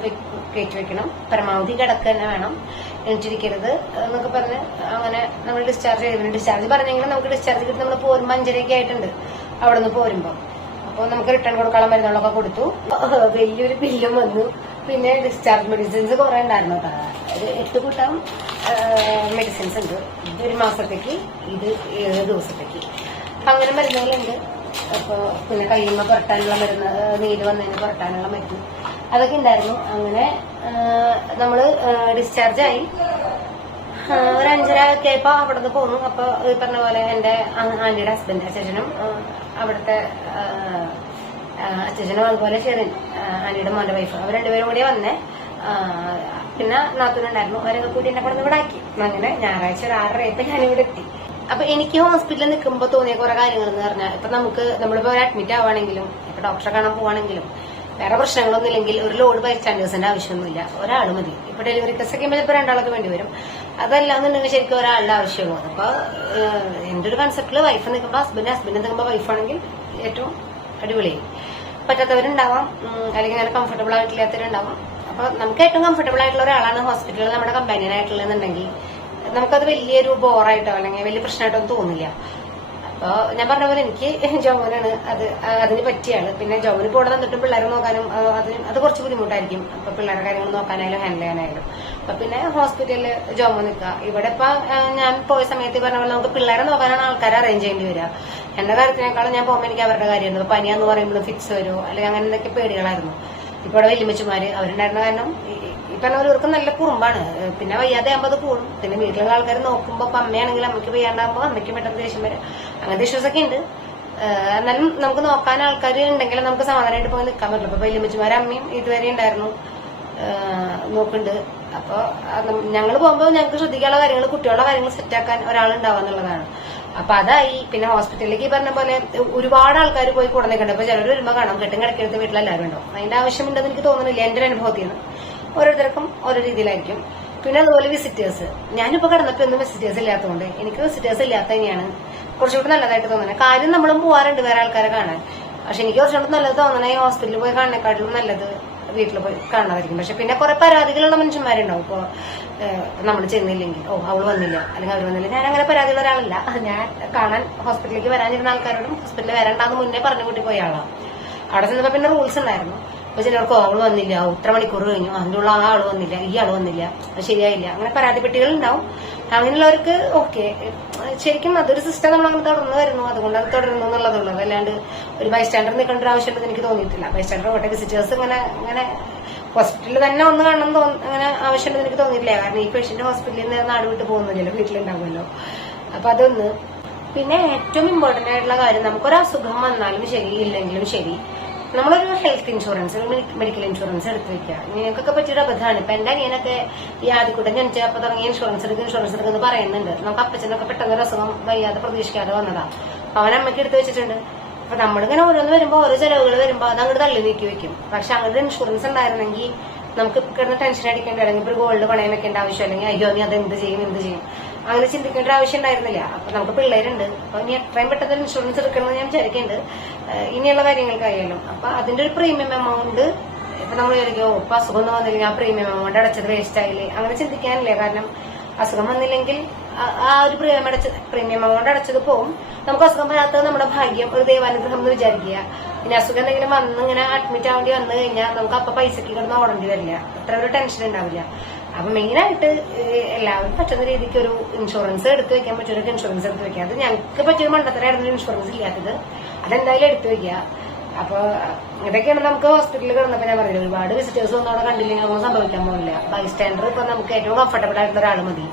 കയറ്റി വെക്കണം, പരമാവധി കിടക്കുക തന്നെ വേണം, എണീറ്റിരിക്കരുത് എന്നൊക്കെ പറഞ്ഞ് അങ്ങനെ നമ്മൾ ഡിസ്ചാർജ് ചെയ്തു. ഡിസ്ചാർജ് പറഞ്ഞെങ്കിലും നമുക്ക് ഡിസ്ചാർജ് കിട്ടി നമ്മൾ പോരുമ്പോ 5:30 ആയിട്ടുണ്ട് അവിടെ നിന്ന് പോരുമ്പോ. അപ്പൊ നമുക്ക് റിട്ടേൺ കൊടുക്കാനുള്ള മരുന്നുകളൊക്കെ കൊടുത്തു. വലിയൊരു ബില്ലും വന്നു. പിന്നെ ഡിസ്ചാർജ് മെഡിസിൻസ് കുറെ ഉണ്ടായിരുന്നു. ഒരു 8 കൂട്ടം മെഡിസിൻസ് ഉണ്ട്. ഇത് 1 മാസത്തേക്ക്, ഇത് 7 ദിവസത്തേക്ക്, അങ്ങനെ മരുന്നുകളുണ്ട്. അപ്പൊ പിന്നെ കയ്യുമ്മ പുരട്ടാനുള്ള മരുന്ന്, നീര് വന്നതിന് പുരട്ടാനുള്ള മരുന്ന്, അതൊക്കെ ഉണ്ടായിരുന്നു. അങ്ങനെ നമ്മള് ഡിസ്ചാർജ് ആയി. ഒരു 5:30 ഒക്കെ ആയപ്പോ അവിടെ നിന്ന് പോന്നു. അപ്പൊ ഈ പറഞ്ഞ പോലെ എന്റെ ആന്റിയുടെ ഹസ്ബൻഡ് അച്ഛനും അവിടുത്തെ അച്ഛനും അതുപോലെ ഷെറിൻ ആന്റിയുടെ മോന്റെ വൈഫ്, അവർ രണ്ടുപേരും കൂടി വന്നേ. പിന്നെ നാത്തൂനുണ്ടായിരുന്നു. അവരൊക്കെ കൂടി എന്നെ കൂടെ ഇവിടെ ആക്കി. അങ്ങനെ ഞായറാഴ്ച ഒരു 6:30 ആയപ്പോ ഞാനിവിടെ എത്തി. അപ്പൊ എനിക്ക് ഹോസ്പിറ്റലിൽ നിൽക്കുമ്പോൾ തോന്നിയ കുറെ കാര്യങ്ങൾ എന്ന് പറഞ്ഞാൽ, ഇപ്പൊ നമ്മളിപ്പോ അഡ്മിറ്റ് ആവുകയാണെങ്കിലും ഇപ്പൊ ഡോക്ടറെ കാണാൻ പോവാണെങ്കിലും വേറെ പ്രശ്നങ്ങളൊന്നും ഇല്ലെങ്കിൽ ഒരു ലോഡ് ബൈസ്റ്റാൻഡേഴ്സിന്റെ ആവശ്യമൊന്നുമില്ല, ഒരാൾ മതി. ഇപ്പൊ ഡെലിവറി കേസ് ഒക്കെ ചിലപ്പോൾ 2 വേണ്ടി വരും. അതല്ലാന്നുണ്ടെങ്കിൽ ശരിക്കും ഒരാളുടെ ആവശ്യമുള്ളൂ. അപ്പൊ എന്റെ ഒരു കൺസെപ്റ്റില് വൈഫ് നിൽക്കുമ്പോൾ ഹസ്ബൻഡ് നിൽക്കുമ്പോൾ വൈഫാണെങ്കിൽ ഏറ്റവും അടിപൊളിയായി. പറ്റാത്തവരുണ്ടാവാം, അല്ലെങ്കിൽ അങ്ങനെ കംഫർട്ടബിൾ ആയിട്ടില്ലാത്തവരുണ്ടാവാം. അപ്പൊ നമുക്ക് ഏറ്റവും കംഫർട്ടബിൾ ആയിട്ടുള്ള ഒരാളാണ് ഹോസ്പിറ്റലിൽ നമ്മുടെ കമ്പാനിയൻ ആയിട്ടുള്ളതെന്നുണ്ടെങ്കിൽ നമുക്കത് വലിയൊരു ബോറായിട്ടോ അല്ലെങ്കിൽ വലിയ പ്രശ്നമായിട്ടോ ഒന്നും തോന്നില്ല. അപ്പൊ ഞാൻ പറഞ്ഞ പോലെ എനിക്ക് ജോമനാണ് അതിന് പറ്റിയാണ്. പിന്നെ ജോമന് പോടെ തന്നിട്ടും പിള്ളേരെ നോക്കാനും അത് കുറച്ച് ബുദ്ധിമുട്ടായിരിക്കും. അപ്പൊ പിള്ളേരുടെ കാര്യങ്ങൾ നോക്കാനായാലും ഹാൻഡിൽ ചെയ്യാനായാലും. അപ്പൊ പിന്നെ ഹോസ്പിറ്റലിൽ ജോമ നിൽക്കുക. ഇവിടെ ഇപ്പൊ ഞാൻ പോയ സമയത്ത് പറഞ്ഞ പോലെ നമുക്ക് പിള്ളേരെ നോക്കാനാണ് ആൾക്കാരെ അറേഞ്ച് ചെയ്യേണ്ടി വരിക. എന്റെ കാര്യത്തിനേക്കാളും ഞാൻ പോകുമ്പോൾ എനിക്ക് അവരുടെ കാര്യമായിരുന്നു. പനിയാന്ന് പറയുമ്പോൾ ഫിക്സ് വരുമോ അല്ലെങ്കിൽ അങ്ങനെ എന്തൊക്കെ പേടികളായിരുന്നു. ഇപ്പൊ ഇവിടെ വല്യമ്മച്ചുമാര് അവരുണ്ടായിരുന്ന കാരണം ഈ പറഞ്ഞ പോലും നല്ല കുറുമ്പാണ്. പിന്നെ വയ്യാതെ ആകുമ്പോൾ അത് കൂടും. പിന്നെ വീട്ടിലുള്ള ആൾക്കാർ നോക്കുമ്പോ ഇപ്പൊ അമ്മയാണെങ്കിൽ അമ്മയ്ക്ക് വയ്യാണ്ടാകുമ്പോൾ അമ്മയ്ക്ക് പെട്ടെന്ന് ദേഷ്യം വരും. അങ്ങനത്തെ ഇഷ്യൂസ് ഒക്കെ ഉണ്ട്. എന്നാലും നമുക്ക് നോക്കാൻ ആൾക്കാർ ഉണ്ടെങ്കിൽ നമുക്ക് സമാധാനമായിട്ട് പോയി നിൽക്കാൻ പറ്റില്ല. ഇപ്പൊ വല്യമ്മച്ചുമാരും അമ്മയും ഇതുവരെ ഉണ്ടായിരുന്നു, നോക്കുന്നുണ്ട്. അപ്പൊ ഞങ്ങൾ പോകുമ്പോൾ ഞങ്ങൾക്ക് ശ്രദ്ധിക്കാനുള്ള കാര്യങ്ങൾ, കുട്ടികളുടെ കാര്യങ്ങൾ സെറ്റാക്കാൻ ഒരാളുണ്ടാവാന്നുള്ളതാണ്. അപ്പൊ അതായി. പിന്നെ ഹോസ്പിറ്റലിലേക്ക് പറഞ്ഞ പോലെ ഒരുപാട് ആൾക്കാർ പോയി കൂടെ നിൽക്കണ്ട. അപ്പൊ ചിലർ വരുമ്പോ കാണാം കെട്ടും കിടക്കെടുത്ത് വീട്ടിലെല്ലാവരും ഉണ്ടാവും. അതിന്റെ ആവശ്യമുണ്ടെന്ന് എനിക്ക് തോന്നുന്നില്ല. എന്റെ ഒരു അനുഭവത്തിൽ നിന്ന് ഓരോരുത്തർക്കും ഓരോ രീതിയിലായിരിക്കും. പിന്നെ അതുപോലെ വിസിറ്റേഴ്സ്, ഞാനിപ്പോ കിടന്നപ്പോ ഒന്നും വിസിറ്റേഴ്സ് ഇല്ലാത്തതുകൊണ്ട് എനിക്ക് വിസിറ്റേഴ്സ് ഇല്ലാത്ത തന്നെയാണ് കുറച്ചുകൂടി നല്ലതായിട്ട് തോന്നുന്നത്. കാര്യം നമ്മളും പോവാറുണ്ട് വേറെ ആൾക്കാരെ കാണാൻ. പക്ഷെ എനിക്ക് കുറച്ചുകൂടി നല്ലത് തോന്നണേ ഹോസ്പിറ്റലിൽ പോയി കാണുന്നേക്കാട്ടിലും നല്ലത് വീട്ടിൽ പോയി കാണാതിരിക്കും. പക്ഷെ പിന്നെ കുറെ പരാതികളുള്ള മനുഷ്യന്മാരുണ്ടാവും. ഇപ്പൊ നമ്മൾ ചെന്നില്ലെങ്കിൽ അവള് വന്നില്ല അല്ലെങ്കിൽ അവർ വന്നില്ല. ഞാൻ അങ്ങനെ പരാതിയുള്ള ഒരാളല്ല. ഞാൻ കാണാൻ ഹോസ്പിറ്റലിലേക്ക് വരാനിരുന്ന ആൾക്കാരോടും ഹോസ്പിറ്റലിൽ വരണ്ടാന്ന് മുന്നേ പറഞ്ഞു കൂട്ടി പോയ ആളാണ്. അവിടെ ചെന്നപ്പോ പിന്നെ റൂൾസ് ഉണ്ടായിരുന്നു. അപ്പൊ ചിലർക്ക് അവള് വന്നില്ല, ഇത്ര മണിക്കൂർ കഴിഞ്ഞു, അതിൻ്റെ ഉള്ള ആള് വന്നില്ല, ഈ ആള് വന്നില്ല, അത് ശരിയായില്ല, അങ്ങനെ പരാതി പെട്ടികൾ ഉണ്ടാവും. അങ്ങനെയുള്ളവർക്ക് ഓക്കെ, ശരിക്കും അതൊരു സിസ്റ്റം നമ്മൾ അങ്ങനെ തുടർന്ന് വരുന്നു, അതുകൊണ്ട് അത് തുടരുന്നു എന്നുള്ളതുള്ളൂ. അല്ലാണ്ട് ഒരു ബൈസ്റ്റാൻഡർ നിൽക്കേണ്ട ഒരു ആവശ്യമുണ്ടെന്ന് എനിക്ക് തോന്നിയിട്ടില്ല. ബൈസ്റ്റാൻഡർ പോട്ടെ, വിസിറ്റേഴ്സ് ഇങ്ങനെ ഹോസ്പിറ്റലിൽ തന്നെ ഒന്ന് കാണണം അങ്ങനെ ആവശ്യമുണ്ടെന്ന് എനിക്ക് തോന്നിയിട്ടില്ല. കാരണം ഈ പേഷ്യന്റ് ഹോസ്പിറ്റലിൽ നിന്ന് നാട് വിട്ട് പോകുന്നില്ലല്ലോ, വീട്ടിലുണ്ടാവുമല്ലോ. അപ്പൊ അതൊന്ന്. പിന്നെ ഏറ്റവും ഇമ്പോർട്ടന്റ് ആയിട്ടുള്ള കാര്യം, നമുക്കൊരു അസുഖം വന്നാലും ശരി ഇല്ലെങ്കിലും ശരി നമ്മളൊരു ഹെൽത്ത് ഇൻഷുറൻസ്, മെഡിക്കൽ ഇൻഷുറൻസ് എടുത്ത് വെക്കുക. നിങ്ങൾക്കൊക്കെ പറ്റിയൊരു അബദ്ധമാണ്. ഇപ്പൊ എന്റെ അനിയനൊക്കെ ഈ ആദ്യക്കൂട്ടം ജനിച്ചപ്പോ തുടങ്ങി ഇൻഷുറൻസ് എടുക്കുന്നു പറയുന്നുണ്ട്. നമുക്ക് അപ്പച്ചനൊക്കെ പെട്ടെന്ന് ഒരു അസുഖം വയ്യാതെ പ്രതീക്ഷിക്കാതെ വന്നതാ. അവൻ അമ്മയ്ക്ക് എടുത്ത് വെച്ചിട്ടുണ്ട്. അപ്പൊ നമ്മളിങ്ങനെ ഓരോന്ന് വരുമ്പോ ഓരോ ചെലവുകൾ വരുമ്പോ അത് അങ്ങോട്ട് തള്ളി നീക്കി വെക്കും. പക്ഷെ അങ്ങോട്ട് ഇൻഷുറൻസ് ഉണ്ടായിരുന്നെങ്കിൽ നമുക്ക് കിടന്ന് ടെൻഷൻ അടിക്കേണ്ട, അല്ലെങ്കിൽ ഇപ്പൊ ഒരു ഗോൾഡ് പണയം വെക്കേണ്ട ആവശ്യം, അല്ലെങ്കിൽ അയ്യോ നീ അത് എന്ത് ചെയ്യും അങ്ങനെ ചിന്തിക്കേണ്ട ഒരു ആവശ്യം ഉണ്ടായിരുന്നില്ല. അപ്പൊ നമുക്ക് പിള്ളേരുണ്ട്. അപ്പൊ ഇനി എത്രയും പെട്ടെന്ന് ഇൻഷുറൻസ് എടുക്കണമെന്ന് ഞാൻ വിചാരിക്കുന്നുണ്ട്, ഇനിയുള്ള കാര്യങ്ങൾക്കായാലും. അപ്പൊ അതിന്റെ ഒരു പ്രീമിയം എമൗണ്ട് ഇപ്പൊ നമ്മൾ വിചാരിക്കോ ഇപ്പൊ അസുഖം ഒന്നും വന്നില്ലെങ്കിൽ ആ പ്രീമിയം എമൗണ്ട് അടച്ചത് വേസ്റ്റ് ആയില്ലേ, അങ്ങനെ ചിന്തിക്കാനില്ല. കാരണം അസുഖം വന്നില്ലെങ്കിൽ ആ ഒരു പ്രീമിയം എമൗണ്ട് അടച്ചത് പോവും. നമുക്ക് അസുഖം വരാത്തത് നമ്മുടെ ഭാഗ്യം, ഒരു ദൈവാനുഗ്രഹം എന്ന് വിചാരിക്കുക. പിന്നെ അസുഖം എന്തെങ്കിലും വന്ന് ഇങ്ങനെ അഡ്മിറ്റ് ആവേണ്ടി വന്നു കഴിഞ്ഞാൽ നമുക്ക് അപ്പൊ പൈസക്ക് കിടന്ന് ഓടേണ്ടി വരില്ല, അത്ര ഒരു ടെൻഷൻ ഉണ്ടാവില്ല. അപ്പൊ മെയിനായിട്ട് എല്ലാവരും പറ്റുന്ന രീതിക്ക് ഒരു ഇൻഷുറൻസ് എടുത്ത് വെക്കാൻ പറ്റിയൊരു ഇൻഷുറൻസ് എടുത്ത് വെക്കുക. അത് ഞങ്ങൾക്ക് പറ്റിയൊരു മണ്ടത്തരായിരുന്നു ഇൻഷുറൻസ് ഇല്ലാത്തത്, അതെന്തായാലും എടുത്തു വെക്കുക. അപ്പൊ ഇതൊക്കെയാണ് നമുക്ക് ഹോസ്പിറ്റലിൽ കിടന്നപ്പോ ഞാൻ പറഞ്ഞത്, ഒരുപാട് വിസിറ്റേഴ്സ് ഒന്നും അവിടെ കണ്ടില്ലെങ്കിൽ ഒന്നും സംഭവിക്കാൻ പോകില്ല. ബൈസ്റ്റാൻഡർ ഇപ്പൊ നമുക്ക് ഏറ്റവും കംഫർട്ടബിൾ ആയിട്ടുള്ള ഒരാൾ മതി.